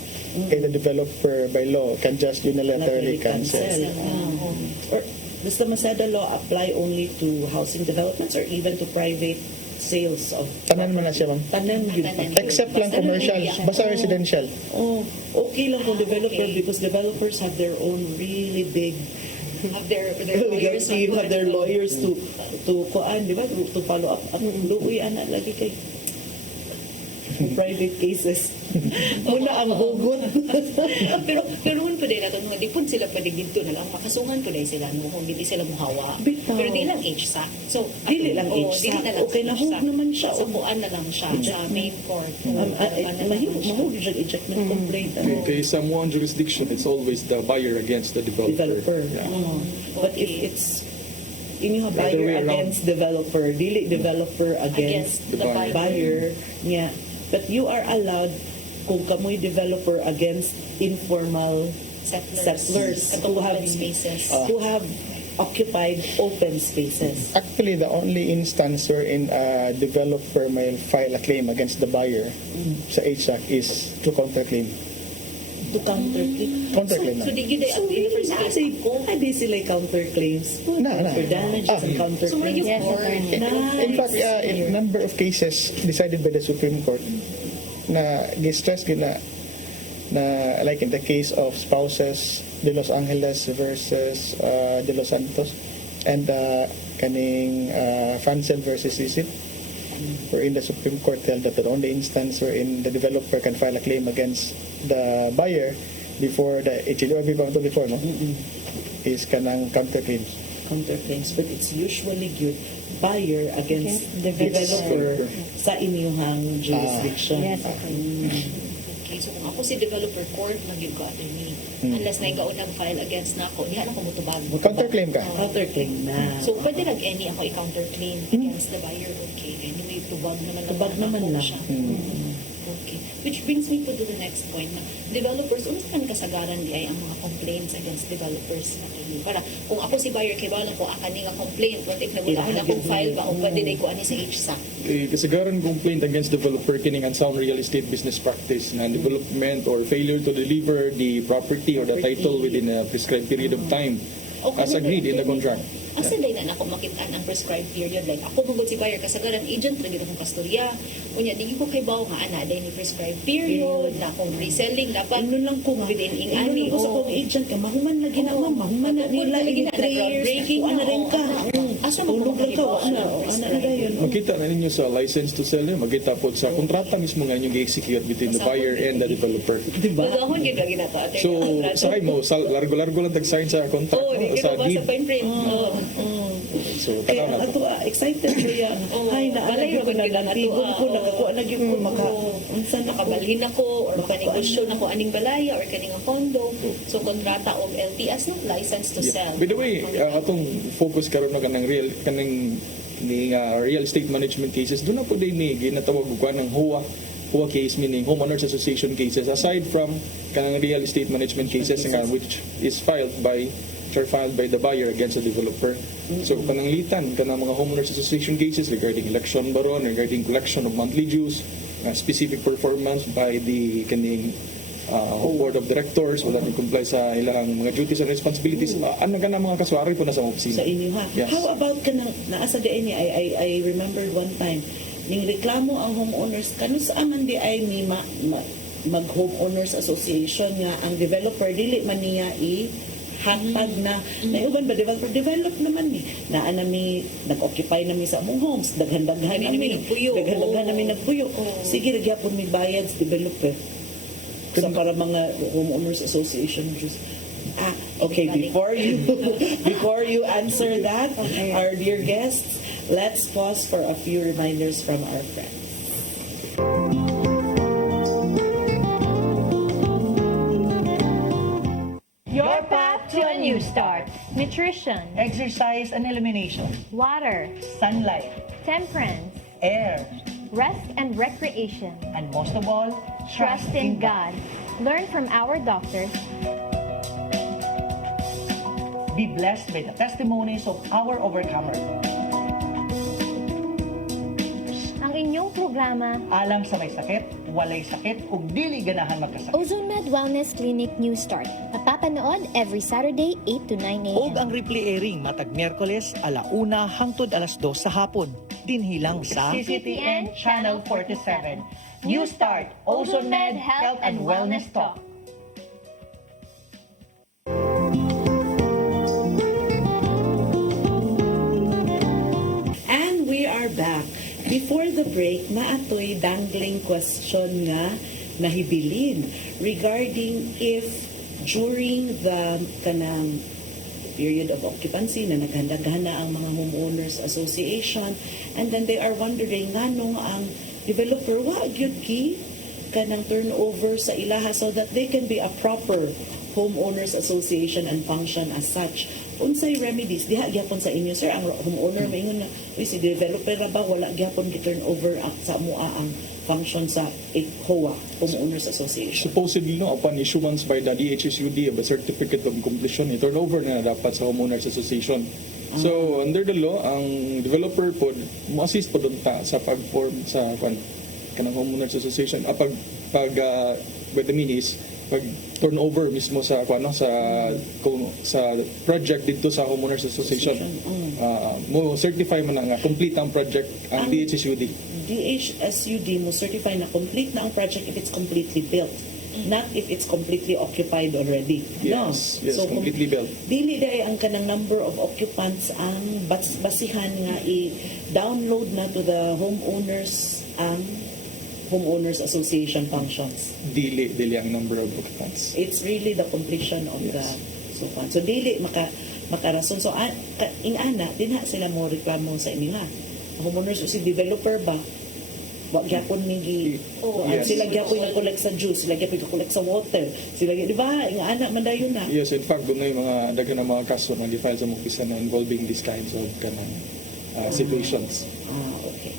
Kaya the developer by law can just unilaterally cancel. Or does the Masada law apply only to housing developments or even to private sales of Tanan man na siya, ma'am. tanan yun pa. Tanan. Except lang commercial, basta residential. Oh, okay lang kung developer Okay. because developers have their own really big Have their legal lawyers team, have their on board. lawyers to kuan, di ba? To follow up. Luoy ana lagi kay private cases. Muna ang hugot. pero hun pa din nato di pun sila pwede dito na lang makasungan ko dai sila no kung dili sila mohawa. Bitaw. Pero di lang HSAC. So Dili lang oo, HSAC. dili na lang Okay, sa nahug HSAC. naman siya. Sa kuan na lang siya sa main court. Mahuli siya ejectment complaint. Okay, sa one jurisdiction, it's always the buyer against the Developer. Yeah. But if Okay. it's inyong The other way buyer around. against developer, dili developer against Against the buyer. buyer, yeah. But you are allowed kung kamoy developer against informal settlers Katong who have open spaces. who have occupied open spaces. Actually, the only instance wherein a developer may file a claim against the buyer sa HSAC is to counterclaim. To counterclaim. Counterclaim So na. di gyud ay appeal for space ko. Adi sila counterclaims. Na. For damages and So counterclaims. you Yes, attorney. In fact, in number of cases decided by the Supreme Court na gi-stress gina na like in the case of spouses de Los Angeles versus de Los Santos and kaning Fansel versus Isip, wherein the Supreme Court held that the only instance wherein the developer can file a claim against the buyer before the HLOB before no is kanang counterclaims. Counterclaims. But it's usually good buyer against Against developer sa inyong jurisdiction. Yes, attorney. Okay, so kung ako si developer court, magyud ko attorney. Unless na gaunang file against na ako, di na ko mutubag. Counterclaim ka. Counterclaim na. So pwede lang any ako i-counterclaim against the buyer. Okay, anyway, tubag naman Tubag naman ako lang. siya. Okay. Which brings me to the next point na developers, unsa man kasagaran di ay ang mga complaints against developers attorney. Para kung ako si buyer kay bala ko akani nga complaint, what if nagulahon akong file ba o pwede day ko ani sa HSAC. Kasagaran complaint against developer kining unsound real estate business practice na development or failure to deliver the property or the title within a prescribed period of time as agreed in the contract. Asa day na nako makitaan ang prescribed period, like ako mugod si buyer kasagaran agent lagi akong pastorya unya di ko kay bawo nga ana day ni prescribed period na akong reselling dapat Ano lang ko nga. within ing Ano ani lang ko sa kong agent ka. Mahuman lagi na ma'am. Mahuman na nila in 3 years. breaking Ano rin ka. asa mo Tulog lang ka. Ano na dayon. Makita na ninyo sa license to sell, makita po sa kontrata mismo nga inyong i-execute between the buyer and the developer. Diba? Bagahon gyud lagi na to ate. So, sakay mo, largo-largo lang tag-sign sa contract, oh, di sa kita ba deed. sa fine print. Oh. So, Kaya taka na ato excited ko ya. Oo. Ay naalagay Balay ko na naman lang. yun, Tibon ato, ko. Nakakuha na yun ko. Unsa na ko. Nakabalhin ako or makanegosyo na ko aning balaya or kaning condo. So kontrata og LTS no license to sell. By the way, atong focus karon na kanang real estate management cases, doon na po din ni ginatawag ko ng HOA case, meaning Homeowners Association cases, aside from kanang real estate management cases nga which is filed by the buyer against the developer. So kanang litan kanang mga Homeowners Association cases regarding election baron, regarding collection of monthly dues, specific performance by the kaning board of directors wala ni comply sa ilang mga duties and responsibilities. Ano ka na mga kaswari po na sa opisina? Sa inyo ha. Yes. How about ka nang naasa diay ni I remembered one time ning reklamo ang homeowners kanu sa man di ay mi mag homeowners association nga ang developer dili man niya hatag na uban ba develop naman ni naa nami nag-occupy nami sa among homes daghan-daghan Nami nami nagpuyo. daghan-daghan nami nagpuyo sige gyapon mi bayad sa developer sa para mga homeowners association just okay, before you answer that, our dear guests, let's pause for a few reminders from our friends. Your path to a new start. Nutrition, Exercise and elimination. water, Sunlight. temperance, Air. rest and recreation. And most of all, Trust in God. Learn from our doctors. Be blessed by the testimonies of our overcomer. Ang inyong programa, Alam sa may sakit, walay sakit, ug dili ganahan magkasakit. OzoneMed Wellness Clinic New Start. Mapapanood every Saturday 8 to 9 Ug a.m. ang replay airing matag Miyerkules 1:00 hangtod 2:00 sa hapon. Dinhi lang sa CCTN Channel 47. New Start, OzoneMed Health and Wellness Talk. And we are back. Before the break, naatoy dangling question nga nahibilin regarding if during the kanang period of occupancy na naghanda-handa ang mga homeowners association and then they are wondering nganong ang developer wa gyud ki kanang turnover sa ilaha so that they can be a proper homeowners association and function as such. Unsay remedies diha gyapon sa inyo sir ang homeowner maingon na uy si developer ra ba wala gyapon gi turnover sa mua ang function sa HOA, Homeowners Association? Supposedly, no, upon issuance by the DHSUD of a certificate of completion, i-turnover na dapat sa Homeowners Association. So, under the law, ang developer po, mo-assist po doon ta sa pag-form sa kanang Homeowners Association. By the means, pag turnover mismo sa sa project dito sa Homeowners Association, mo certify man nga complete ang project ang DHSUD. DHSUD mo certify na complete na ang project if it's completely built, not if it's completely occupied already. Yes, yes, completely built. Dili day ang kanang number of occupants ang basihan nga i-download na to the homeowners ang Homeowners Association functions. Dili ang number of occupants. It's really the completion of the so dili makarason. So ingana dinha sila mo reklamo sa inyo nga. Homeowners o si developer ba wa gyapon migi Yes. sila gyapon nag-collect sa juice, sila gyapon nag-collect sa water, sila di ba ingana man dayon na. Yes, in fact, doon na yung mga daghan ng mga kaso na gi-file sa mukisa na involving these kinds of situations. Okay.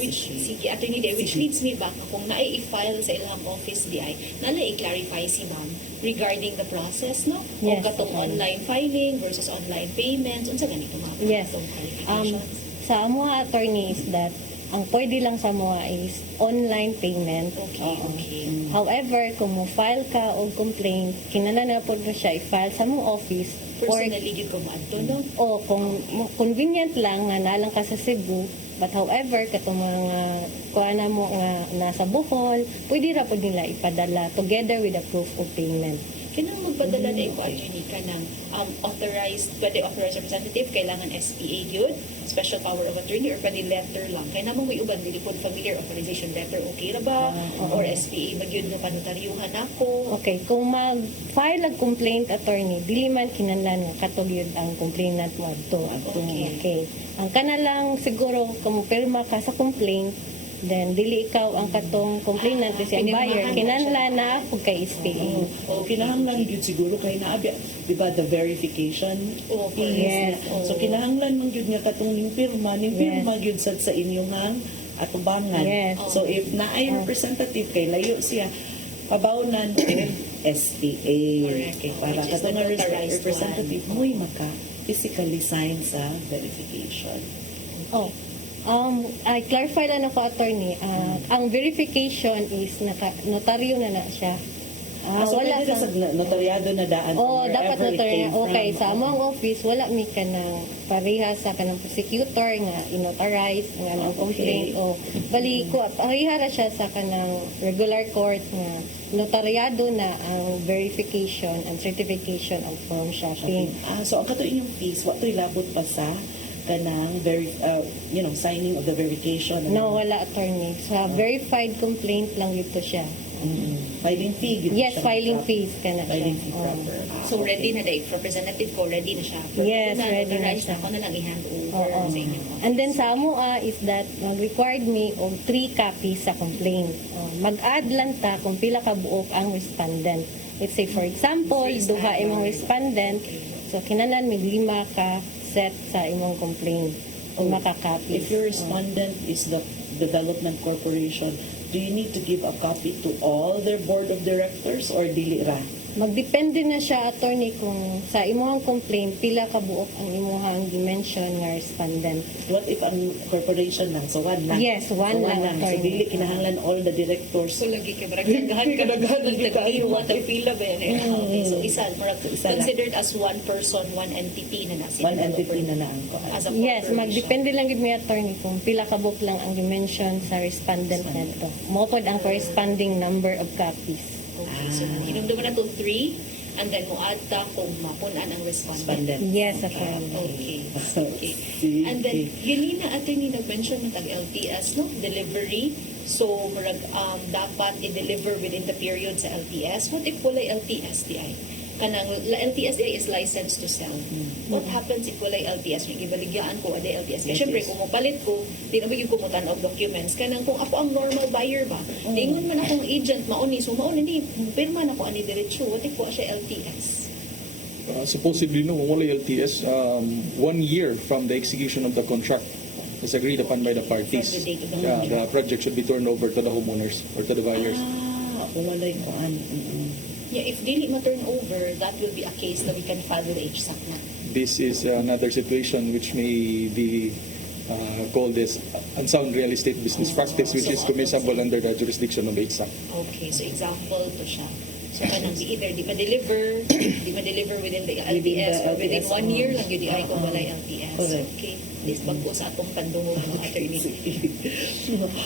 Sige, Attorney Day, which leads me back kung na-i-file sa ilang office di ay i-clarify si ma'am regarding the process, no? Yes. Kung katong online filing versus online payments, unsa ganito mga Yes. katong qualifications? Sa mga attorney is that ang pwede lang sa mga is online payment. Okay, okay. However, kung mo file ka o complaint, kinahanglan na po siya i-file sa mong office Personally, gid ko maadto, no? o kung convenient lang nga nalang ka sa Cebu, but however katong mga kuana mo nga nasa Bohol, pwede ra po nila ipadala together with the proof of payment. Kinang magpadala na iko attorney ka ng authorized, pwede authorized representative, kailangan SPA yun, special power of attorney, or pwede letter lang. Kaya namang may uban, dili po familiar authorization letter, okay ra ba? Or SPA, magyud nga panotaryuhan ako. Okay, kung mag-file ang complaint attorney, dili man kinahanglan nga katugyod ang complainant mo adto. Okay. Ang kanalang siguro kung pirma ka sa complaint, then dili ikaw ang katong complainant kasi ang buyer kinahanglan na pag kay SPA. O kinahanglan gyud siguro kay naabi di ba the verification. Yes. So kinahanglan man gyud nga katong ning pirma gyud sad sa inyong atubangan. Yes. So if naay representative kay layo siya pabawnan og SPA. Correct. Okay, para Which is katong the notarized representative mo'y maka physically sign sa verification. I clarify lang ako attorney. Ang verification is notaryo na siya. So Wala pwede na sa notaryado na daan. dapat wherever it notaryo. came Okay, from. sa among office wala mi ka ng parehas sa kanang prosecutor nga inotarize nga ng complaint o bali ko parehara siya sa kanang regular court nga notaryado na ang verification and certification of form shopping. So ang kato inyong fees, what to'y labot pa sa kanang signing of the verification? No, wala attorney. Sa verified complaint lang ito siya. Filing fee? yun Yes, siya. filing fees ka na siya. Filing fee Oo. proper. So ready na dahil representative ko, ready na siya. Yes, na, ready na authorized siya. Ako na lang i-hand over Oo. sa inyo. And then sa amo is that mag-required me og 3 copies sa complaint. Mag-add lang ta kung pila ka buok ang respondent. Let's say for example, duha imong respondent, so kinahanglan may 5 ka set sa imong complaint. Kung maka-copies. If your respondent is the development corporation, do you need to give a copy to all their board of directors or dili ra? Magdepende na siya attorney kung sa imong complaint pila ka buok ang imong dimension nga respondent. What if ang corporation lang? So one lang? Yes, one So lang, So attorney. dili kinahanglan all the directors. So lagi ka, baragdagahan ka Kadaghan mo, tagpila ba yan? Okay, so isa, Isa lang. considered as one person, one entity na nasa One entity na ang as a Yes, corporation. magdepende lang gid mi attorney kung pila ka buok lang ang dimension sa respondent nato. Mo pod ang corresponding number of copies. Okay, so hinumduman na to 3, and then muad ta kung mapunan ang respondent. Yes, attorney. Okay. Okay. And then, yun na attorney nag-mention ng tag-LTS, no? Delivery. So, dapat i-deliver within the period sa LTS. What if wala LTS, DI? Kanang LTS is licensed to sell. What happens if wala LTS? Yung ibaligyan ko, ada LTS. Kaya syempre, kung mapalit ko, di na ba yung kumutan of documents. Kanang kung ako ang normal buyer ba, ingon man akong agent, mauni, so mauni, hindi, pirma na ko ani diretsyo. What if wala siya LTS? Supposedly, no, kung wala LTS, 1 year from the execution of the contract, is agreed upon by the parties, From the date of the the project should be turned over to the homeowners or to the buyers. Kung walay kuan. Yeah, if dili ma-turn over, that will be a case that we can file with the HSAC na. This is another situation which may be called as unsound real estate business practice, which is commissible under the jurisdiction of HSAC. Okay, so example to siya. So kanang either di ma-deliver within the LTS or within 1 year lang yun di ay kung walay LTS. Correct. Okay, please pagpo sa atong pandungog mga attorney.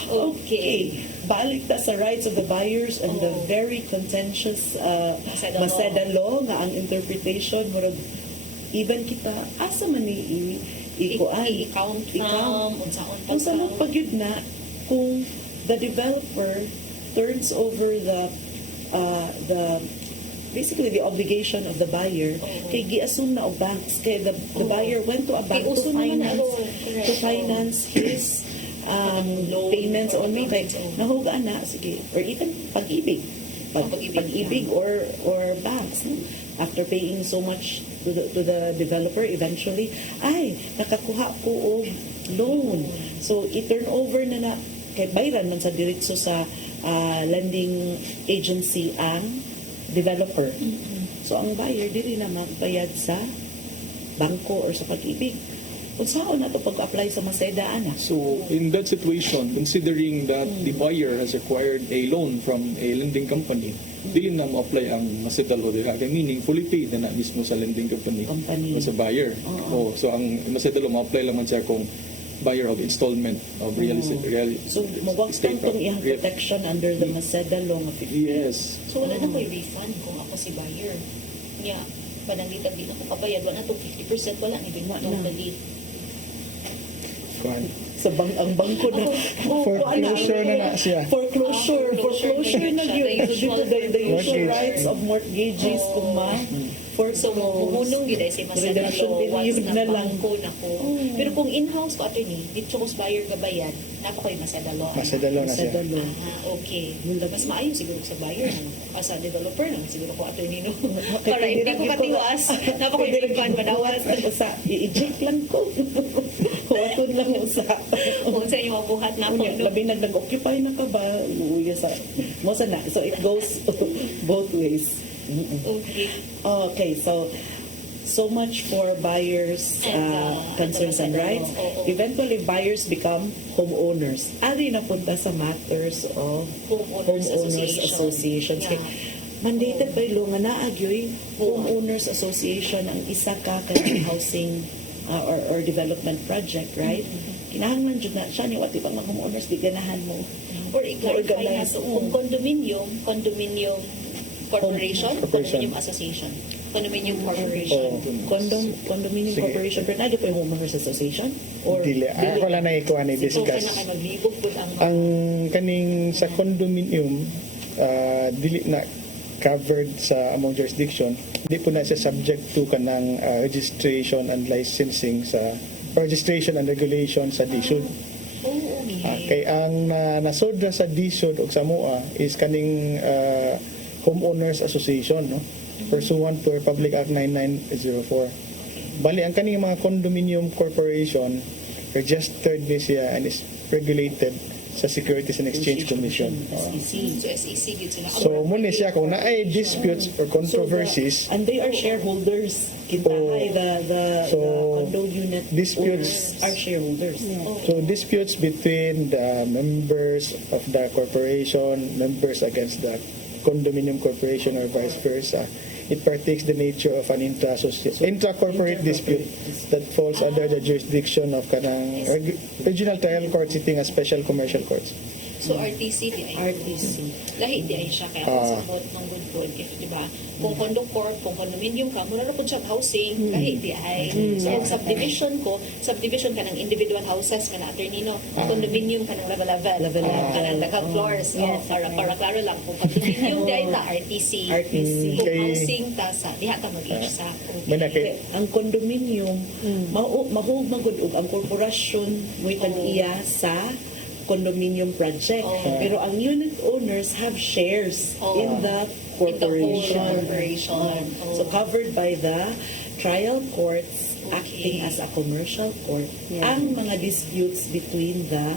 Okay. Balik ta sa rights of the buyers and the very contentious Maseda law nga ang interpretation murag even kita asa man ni ikuan I-count from, unsaon kung sa pagyud na kung the developer turns over the basically the obligation of the buyer kay gi-assume na og banks kay the buyer went to a bank to finance his payments only kay nahugaan na sige or even pag-ibig pag-ibig or banks no? After paying so much to the developer eventually ay nakakuha ko og loan so i-turn over na kay bayran man sa diretso sa lending agency ang developer. So ang buyer dili na magbayad sa bangko or sa pag-ibig. Kung saan na ito pag-apply sa Maseda, ana? So in that situation, considering that the buyer has acquired a loan from a lending company, di na ma-apply ang Maseda law. Meaning, fully paid na mismo sa lending company. O sa buyer. So ang Maseda law, ma-apply lang man siya kung buyer of installment of real estate. So mawag kang itong iyang protection under the Maseda law nga 50. Yes. So wala na ko'y refund kung ako si buyer. Nga, pananglitan din ako kabayad. Wala na itong 50%, wala ni din totally. Sa ang bangko na Foreclosure na siya. Foreclosure na yun. The usual Mortgage. rights of mortgages kung So, mumunong yun ay si Maseda Redemption law once period na na lang. bangko na ko. Pero kung in-house ko, attorney, dito ko sa buyer gabayan, napakoy Maseda law. Maseda law na siya. Maseda law. Okay. Mas maayon siguro sa buyer. As a developer lang, siguro ko attorney no. Kaya Para hindi ko katiwas. Napakoy refund, madawat. I-eject lang ko. Huwag lang usa. Kung sa inyo mabuhat na Unya, po. labi nag-occupy na ka ba? Uya sa mo sa na. So it goes both ways. Okay. Okay, so much for buyers concerns and rights. Eventually buyers become homeowners. Ari na punta sa matters of Homeowners associations. Yeah. Mandated by law nga naagyoy homeowners association ang isa ka kanang housing or development project, right? Kinahanglan jud na siya ni wati pang mga homeowners di ganahan mo. Or i-clarify na to kung condominium corporation, condominium association. Condominium corporation. Condominium corporation pero na di pa yung homeowners association or Dili. Ako lang na ikuha ni So, discuss. kana kay maglibog po ang Ang kaning sa condominium, dili na covered sa among jurisdiction, di po na siya subject to kanang registration and licensing sa registration and regulation sa DSUD. Kay ang nasodra sa DSUD o sa MOA is kaning Homeowners Association, no? Pursuant to Republic Act 9904. Bali, ang kaning mga condominium corporation registered ni siya and is regulated sa Securities and Exchange Commission. SEC. So, SEC yun sila. So, muna siya kung naay disputes or controversies, and they are shareholders. Kintahay the So, condo unit disputes- owners are shareholders. so disputes between the members of the corporation, members against the condominium corporation or vice versa, it partakes the nature of an intra-corporate dispute that falls under the jurisdiction of kanang regional trial court sitting as special commercial courts. So, RTC, di ay. RTC. Lahi, di ay siya. Kaya kasabot ng good food. If, di ba, kung condo corp, kung condominium ka, muna na po siya housing, lahi, di ay. So, ang subdivision ka ng individual houses, ka na attorney, no? Condominium ka ng level-level. Ka ng daghang floors. Para klaro lang. Kung condominium, di ay ta, RTC. Kung Kay- housing, ta sa, diha ka mag-isa. Mana kay Ang condominium, mahold magud og ang korporasyon mo'y tag-iya sa condominium project. Pero ang unit owners have shares in the corporation. corporation. So covered by the trial courts acting as a commercial court Yeah. ang mga disputes between the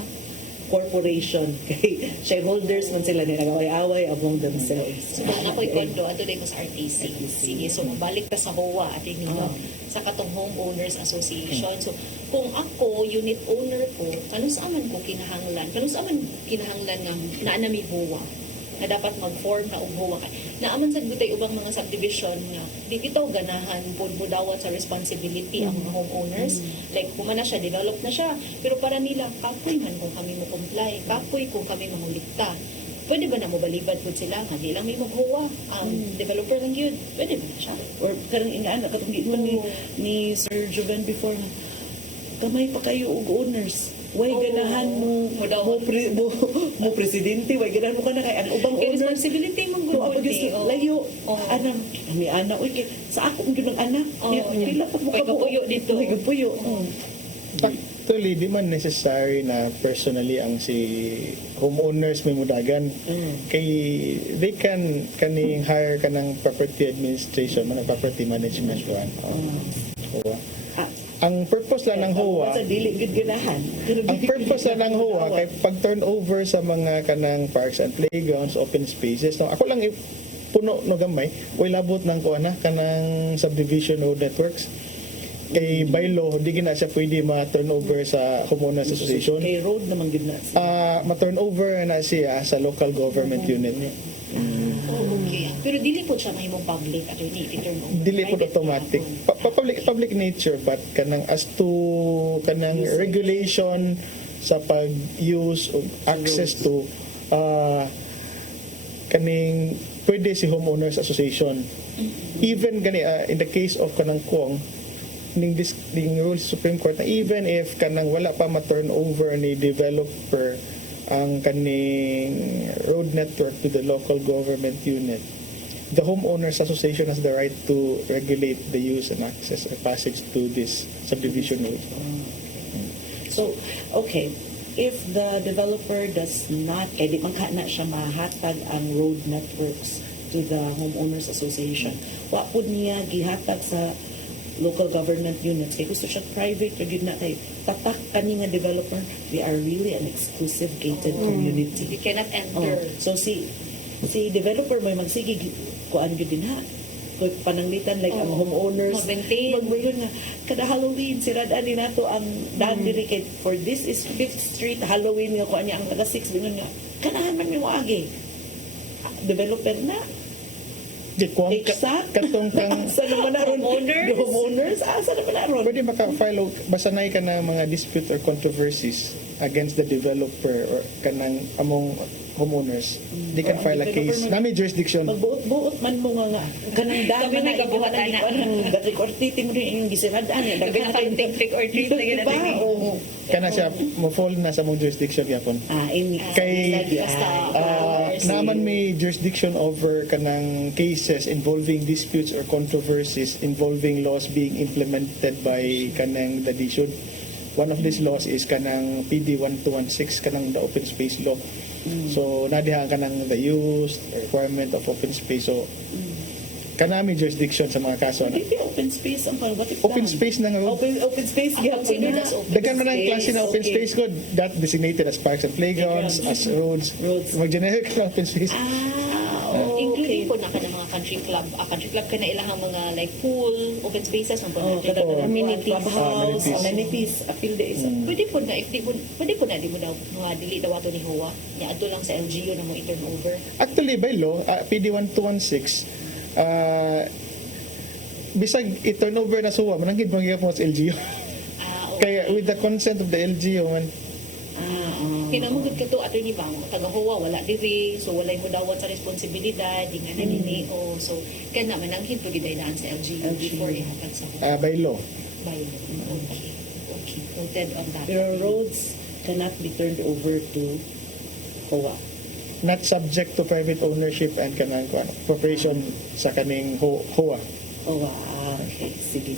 corporation kay shareholders man sila nila nagaway-away among themselves. So, kung ako'y kondo, ato din ko sa RTC. Sige, so mabalik ta sa HOA at ninyo sa katong Homeowners Association. So, kung ako, unit owner ko, kanus aman ko kinahanglan nga naanami HOA na dapat mag-form na og HOA kay naaman sad gutay ubang mga subdivision nga di bitaw ganahan pud mo dawat sa responsibility ang mga homeowners, like kumana siya, develop na siya, pero para nila kapoy man kung kami mo comply, kapoy kung kami mangulikta. Pwede ba na mo balibad po sila nga di lang may mag-HOA ang developer lang yun, pwede ba na siya? Or karang inaana katong giingon ni Sir Joven before nga kamay pa kayo og owners. Way ganahan mo mo presidente, way ganahan mo ka na kay ang ubang Kay owners. responsibility mong Kung ako gulod, gusto, eh. layo, Oo. anang, kami anak, uy, sa ako ang ginang anak, Oo. pila pa mo May kabuo. kapuyo dito. May kapuyo. Actually, di man necessary na personally ang si homeowners may mudagan. Kay they can kaning hire ka ng property administration, man property management one. HOA. Ah, Ang purpose lang ng HOA, Sa dili gid ganahan. ang purpose lang ng HOA kay pag turn over sa mga kanang parks and playgrounds, open spaces. No, ako lang puno no gamay, way labot ng kuana kanang subdivision road networks. Kay by law, hindi gina siya pwede ma-turn over sa homeowners association. Kay road naman gid na. Ma-turn over na siya sa local government unit. Okay. Pero dili po siya mahimong public at hindi i-turn over. Dili po Private automatic. platform. Public nature, but kanang as to kanang regulation sa pag-use o access to kaning pwede si homeowners association. Even gani in the case of kanang Kuong ning rules Supreme Court na even if kanang wala pa ma-turn over ni developer ang kaning road network to the local government unit, the homeowners association has the right to regulate the use and access and passage to this subdivision road. So, okay, if the developer does not, kaya di man na siya mahatag ang road networks to the homeowners association, wa pud niya gihatag sa local government units. Kaya gusto siya private, or yun na kay tatak kani nga developer, we are really an exclusive gated community. You cannot Oh, enter. so si developer may magsige kuan gyud din ha. Kung pananglitan like ang homeowners Mag-maintain. magmayon nga kada Halloween sirad-an ni nato ang daan diri kay for this is 5th Street Halloween nga kuan niya ang taga 6 bingon nga kanahan man mi waagi. Developer na Di kuang exact katong kang sa naman na ron Homeowners? The homeowners sa naman na ron pwede maka-file basta na ka ng mga dispute or controversies against the developer or kanang among homeowners. They can Or ang file a developer case. man- Nami jurisdiction. magbuot-buot man mo nga kanang daan Sabi na gabuhat ana. dati kortiti mo rin yung gisirad-an Nagka-counting trick or treat na yun natin eh. Oo. Kana siya mo fall na sa mong jurisdiction yapon. In Kay Basta naman may jurisdiction over kanang cases involving disputes or controversies involving laws being implemented by kanang the DSUD. One of these laws is kanang PD 1216 kanang the open space law. So nadiha kanang the use requirement of open space. So kanami jurisdiction sa mga kaso na Hindi open space ang what if open space na nga road. open space gyapon consider na as open Daghan man ang klase na open okay. space good that designated as parks and playgrounds, as roads. Roads. Mag-generic na open space. including okay. po na ka ng mga country club. Country club ka na ilahang mga like pool, open spaces, ang Oh, natin. kada Amenities. clubhouse, Amenities. amenities, appeal days. Pwede po na, if di mo, pwede po na, di mo daw, mga dili daw ato ni HOA. Niya, ato lang sa LGU na mo i-turn over. Actually, by law, PD 1216, bisag i-turn over na suwa, mananggid mangyayap mo sa LGU. Okay. Kaya with the consent of the LGU, man, Kinamugod ka to, ato ni Bang, taga-HOA, wala diri, so walay mo dawat sa responsibilidad, di nga naninio. So, kaya naman, ang hinto gidayaan sa LGU before ihatag sa HOA. by law. By law. Okay. Okay. Noted on that. Pero roads cannot be turned over to COA. Not subject to private ownership and kanang appropriation sa kaning HOA. COA, okay. Sige.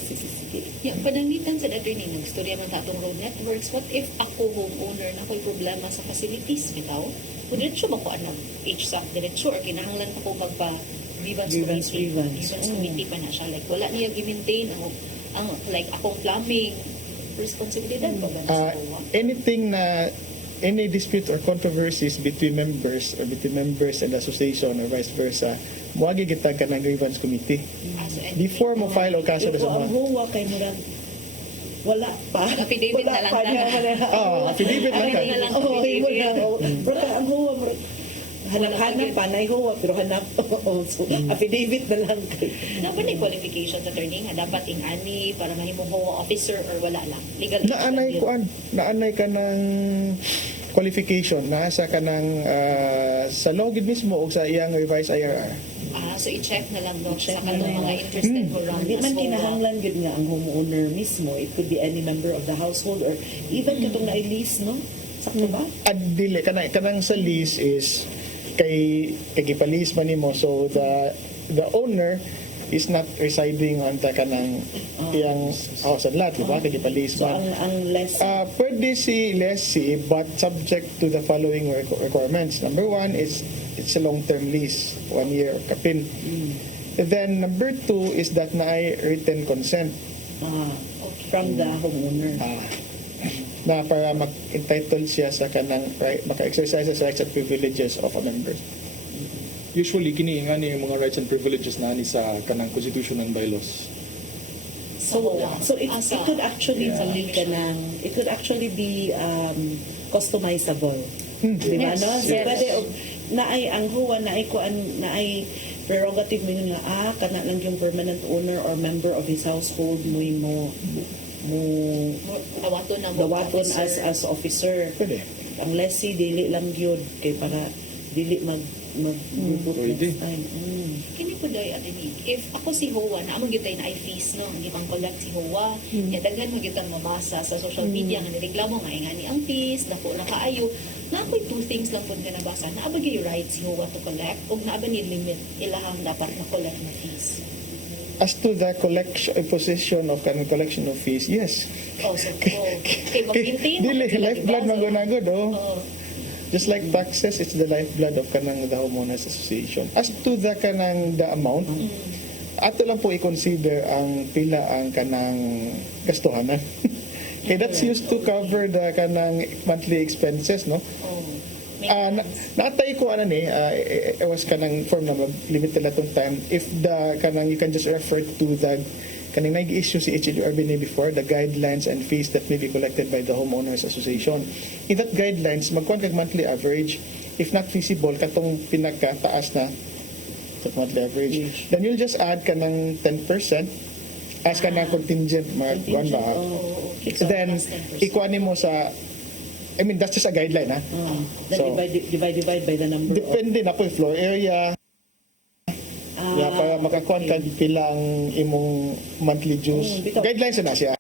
Yung pananglitan sa attorney, nagstorya man tatong road networks, what if ako homeowner na ko'y problema sa facilities, bitaw? Kung diretso ba ko anong HSAC, diretso, or kinahanglan pa ko magpa grievance Grievance committee. grievance. Grievance committee pa na siya. Like, wala niya gi-maintain ang ang like akong plumbing responsibilidad ba ba na sa COA? Anything na any dispute or controversies between members or between members and the association or vice versa, muagi kita ka ng grievance committee. So, and Before mo file o kaso Pero sa ang mga huwa kay murag wala pa. Affidavit Wala na lang pa tanan. affidavit lang ka. Affidavit na lang. Oo, mo na. Affidavit. Bro, ang huwa mo hanap-hanap pa na huwa pero hanap. So, affidavit na lang. Dapat ni qualifications attorney nga dapat ingani para mahimo ho officer or wala lang. Legal age Naanay lang yun. kuan, naanay ka ng qualification, nasa ka ng sa logid mismo o sa iyang revised IRR. So i-check na lang no sa I-check na kanang lang. mga interested ko run Hindi as man COA. kinahanglan gud nga ang homeowner mismo. It could be any member of the household or even katong na-lease, no? Sakto ba? Dili kanang sa lease is kay gipalis man nimo, so the owner is not residing on ta kanang iyang house and lot, di ba? Kay gipalis So man. ang less Pwede si lessee but subject to the following requirements. Number one is it's a long-term lease, 1 year kapin. And then number two is that na written consent from the homeowner. na para entitled siya sa kanang right, maka-exercise sa rights and privileges of a member. Usually kini nga ni mga rights and privileges na ni sa kanang constitution and bylaws. So it could actually be it could actually be customizable. Di ba, no? So Yes. pwede naay ang huwa naay prerogative mo yun nga kana lang yung permanent owner or member of his household mo Dawaton na mo dawaton officer. as officer. Pwede. Ang lessee dili lang gyud kay para dili mag Pwede. next time. Kini po doy attorney. If ako si HOA na among gitay na ay fees no, hindi pang collect si HOA. Ya daghan mo gitan mabasa sa social media nga nireklamo nga ingani ang fees, dako na kaayo. Na ako'y two things lang po nga nabasa. Naabag yung right si HOA to collect o naabag ni limit ilahang dapat na collect na fees. As to the imposition of collection of fees, yes. Oh, so kay mag-maintain Dili, sila, lifeblood diba? man gunagod, oh. Oo. Just like taxes, it's the lifeblood of kanang the homeowners association. As to the kanang the amount, ato lang po i-consider ang pila ang kanang gastuhanan. Okay, that's used to cover the kanang monthly expenses, no? Oh. Natay ko ni, it was kanang form na mag-limit na itong time. If the kanang, you can just refer to the kanang nag-issue si HLURB ni before, the guidelines and fees that may be collected by the homeowners association. In that guidelines, magkuhan kag monthly average. If not feasible, katong pinakataas na sa monthly average, then you'll just add kanang 10% as kanang contingent, mga kuhan ba? Then, ikuha mo sa, I mean, that's just a guideline, ha? Then So, divide by the number of depende na po yung floor area. Para makakuha ka pilang imong monthly dues. bitaw. Guidelines na siya.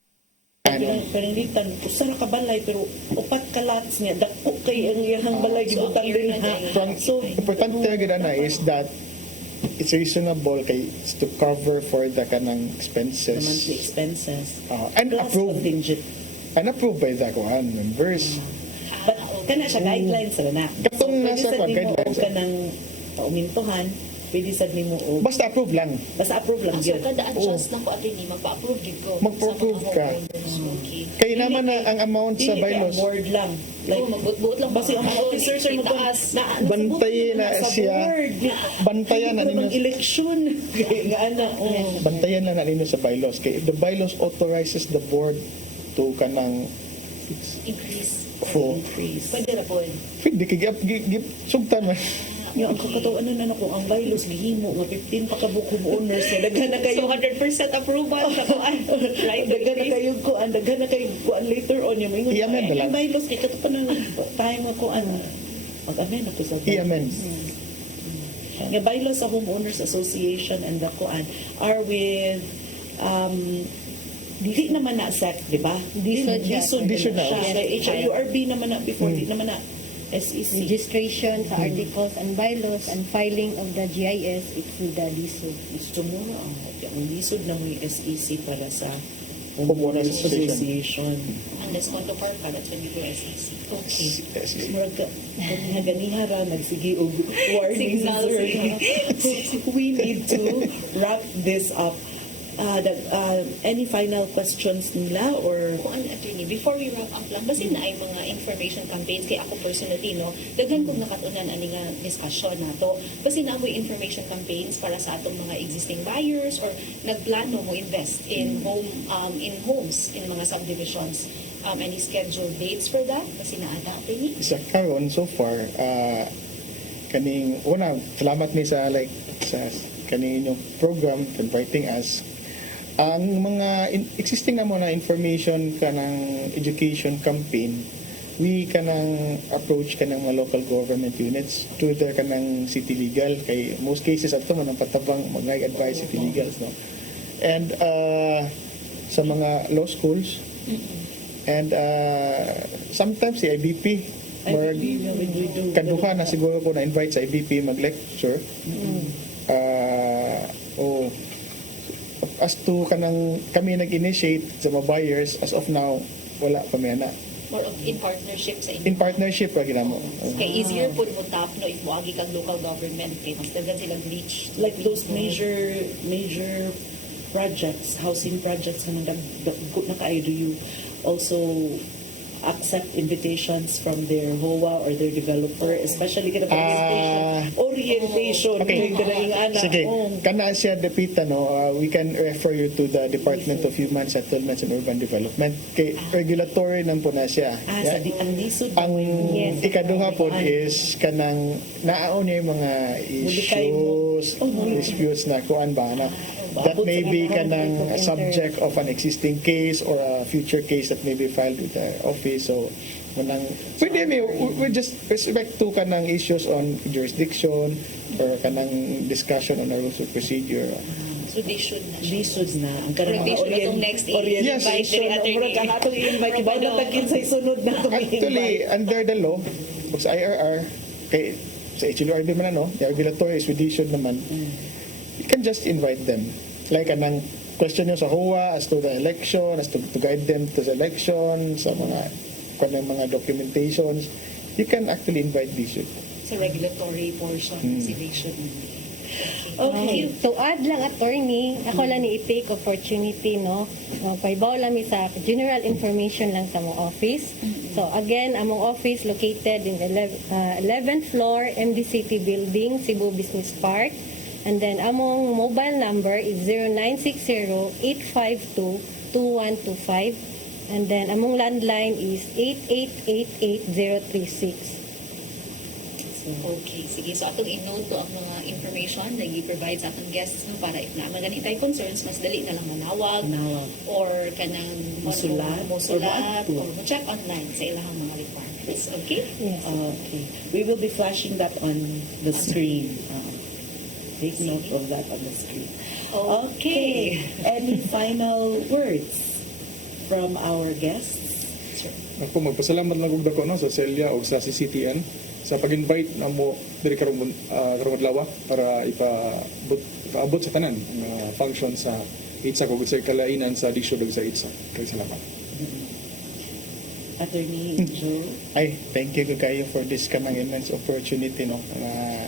Parang litan, usara ka balay pero upat ka lots niya dako kay ang iyang balay gibutang din ha. So, importante talaga na is that it's reasonable kay to cover for the kanang The expenses. monthly expenses. And Plus approved. contingent. And approved by the kuhan members. But kana siya guidelines ra na. Katong nasa pwede sad nimo guidelines, og kanang paumintuhan, pwede sad nimo og Basta approve lang. basta approve lang So gyud. kada adjust na ko attorney magpa-approve gid ko. Mag-approve sa mga ka. homeowners. Okay. Kaya naman na ang amount sa Dili kay bylaws. board lang. Like, magbuot lang Basi ang mga officers ay itaas. Bantayan na siya. Bantayan na ninyo. eleksyon. Nga ana. Bantayan lang na ninyo sa bylaws. Kay if the bylaws authorizes the board to kanang increase. for Increase. Pwede ra po. hindi kay sugtan man. Yung ang kakatuan na ko ang bylaws gihimo nga 15 pa ka book homeowners na daghan na kayo So 100% approval sa kuan. Right? daghan na kayo kuan daghan na kayo kuan later on yung ingon I-amend na lang. ang bylaws kay katupan na time mo kuan mag-amend ako sa bylaws. I-amend. Nga bylaws sa homeowners association and the kuan are with di naman na SEC, di ba? Disod na. Kay HRURB naman na before, di naman na SEC. Registration sa articles and bylaws and filing of the GIS, it's with the DSUD. Gusto mo na ang lisod ng SEC para sa Homeowners Association. Unless counterpart ka, that's when you go SEC. Okay. Murag ka, kung naganiha ra, nagsige og warning Signal. we need to wrap this up any final questions nila or Kung ano, attorney, before we wrap up lang, basin na ay mga information campaigns kay ako personally, no, daghan kong nakatunan ani nga discussion nato. Basin na ako information campaigns para sa atong mga existing buyers or nagplano mo invest in homes in mga subdivisions. Any scheduled dates for that? Basin na ada, attorney? Sa karon so far, kaning una salamat ni sa sa kaning inyong program inviting us. Ang mga existing na mo na information kanang education campaign, we kanang approach kanang mga local government units to the kanang city legal kay most cases ato man ang patabang mga advice city legals, no. And sa mga law schools and sometimes si IBP kaduha na siguro ko na invite sa IBP mag-lecture. As to kanang kami nag-initiate sa mga buyers, as of now wala pa may na. More of in partnership sa inyo? In partnership ra ginamo. Kaya easier po mo tap no if moagi kang local government kay mas daghan silang reach. like those major projects, housing projects na naka-ay, do you also accept invitations from their HOA or their developer, especially kada orientation. Okay. Sige, Oh. kana siya depita no, we can refer you to the Department of Human Settlements and Urban Development. Kay regulatory nang po na siya. Sa ang lisod Ang Yes. ikaduha po is kanang naaon niya yung mga issues, disputes na kuan ba na that may be kanang subject of an existing case or a future case that may be filed with the office. So manang pwede we just respect to kanang issues on jurisdiction or kanang discussion on our rules of procedure. So they should na siya. lisod na ang kanang Pero lisod na itong next orientation. Yes. Invite the attorney. Ang atong invite kibaw na tagin sa sunod na itong Actually, invite. under the law, pag sa IRR, kay sa HLRB man no, yung regulatory jurisdiction naman, you can just invite them. Like anang question nyo sa HOA as to the election, as to guide them to the election, sa mga kanang mga documentations, you can actually invite these youth. Sa regulatory portion, si they should. Okay. To add lang, attorney, ako lang ni i-take opportunity, no? Paibaw lang mi sa general information lang sa mong office. So again, among office located in 11th floor, MDCT Building, Cebu Business Park. And then among mobile number is 0960-852-2125. And then among landline is 8888-036. Okay, sige. So atong i-note to ang mga information na i-provide sa atong guests no, para if naman ganitay concerns, mas dali na lang manawag or kanang Musulat. musulat Or or check online sa ilang mga requirements. Okay? Yes. Okay. We will be flashing that on the screen. Take note of that on the screen. Okay. Any final words from our guests? Ako magpasalamat lang og dako no sa Celia o sa CCTN sa pag-invite na mo diri karong adlaw para ipaabot sa tanan nga function sa ITSA ug sa kalainan sa DSUD ug sa ITSA. Kay salamat. Attorney Joe? Ay, thank you kayo for this kanang immense opportunity no na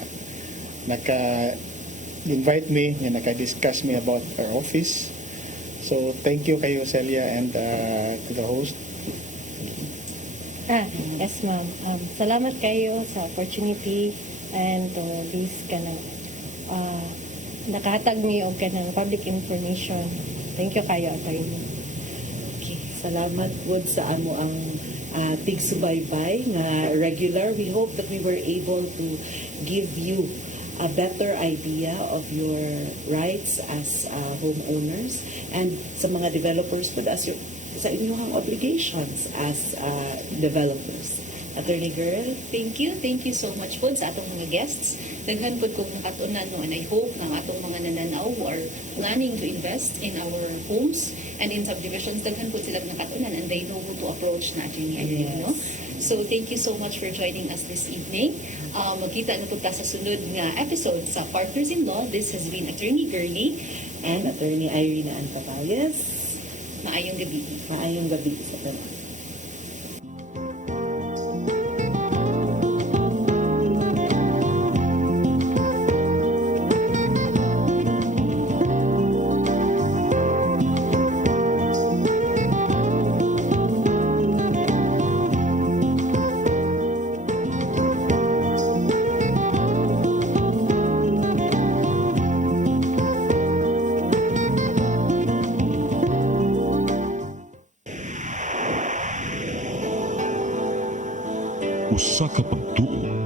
naka-invite me, nga naka-discuss me about our office. So, thank you kayo Celia and to the host. Yes, ma'am. Salamat kayo sa opportunity and to this kanang nakahatag mi og kanang public information. Thank you kayo, attorney. Okay. Salamat po sa amo ang tigsubaybay nga regular. We hope that we were able to give you a better idea of your rights as homeowners and sa mga developers po as your, sa inyong obligations as developers. Attorney Girl? Thank you. Thank you so much po sa atong mga guests. Daghan po kung nakatunan no, and I hope ng atong mga nananaw who are planning to invest in our homes and in subdivisions, daghan po sila nakatunan and they know who to approach na attorney Irene, no? So thank you so much for joining us this evening. Magkita na po ta sa sunod nga episode sa Partners in Law. This has been Attorney Gurney And Attorney Irina Antabayas. Maayong gabi. Maayong gabi sa tanan. sa kapagtuo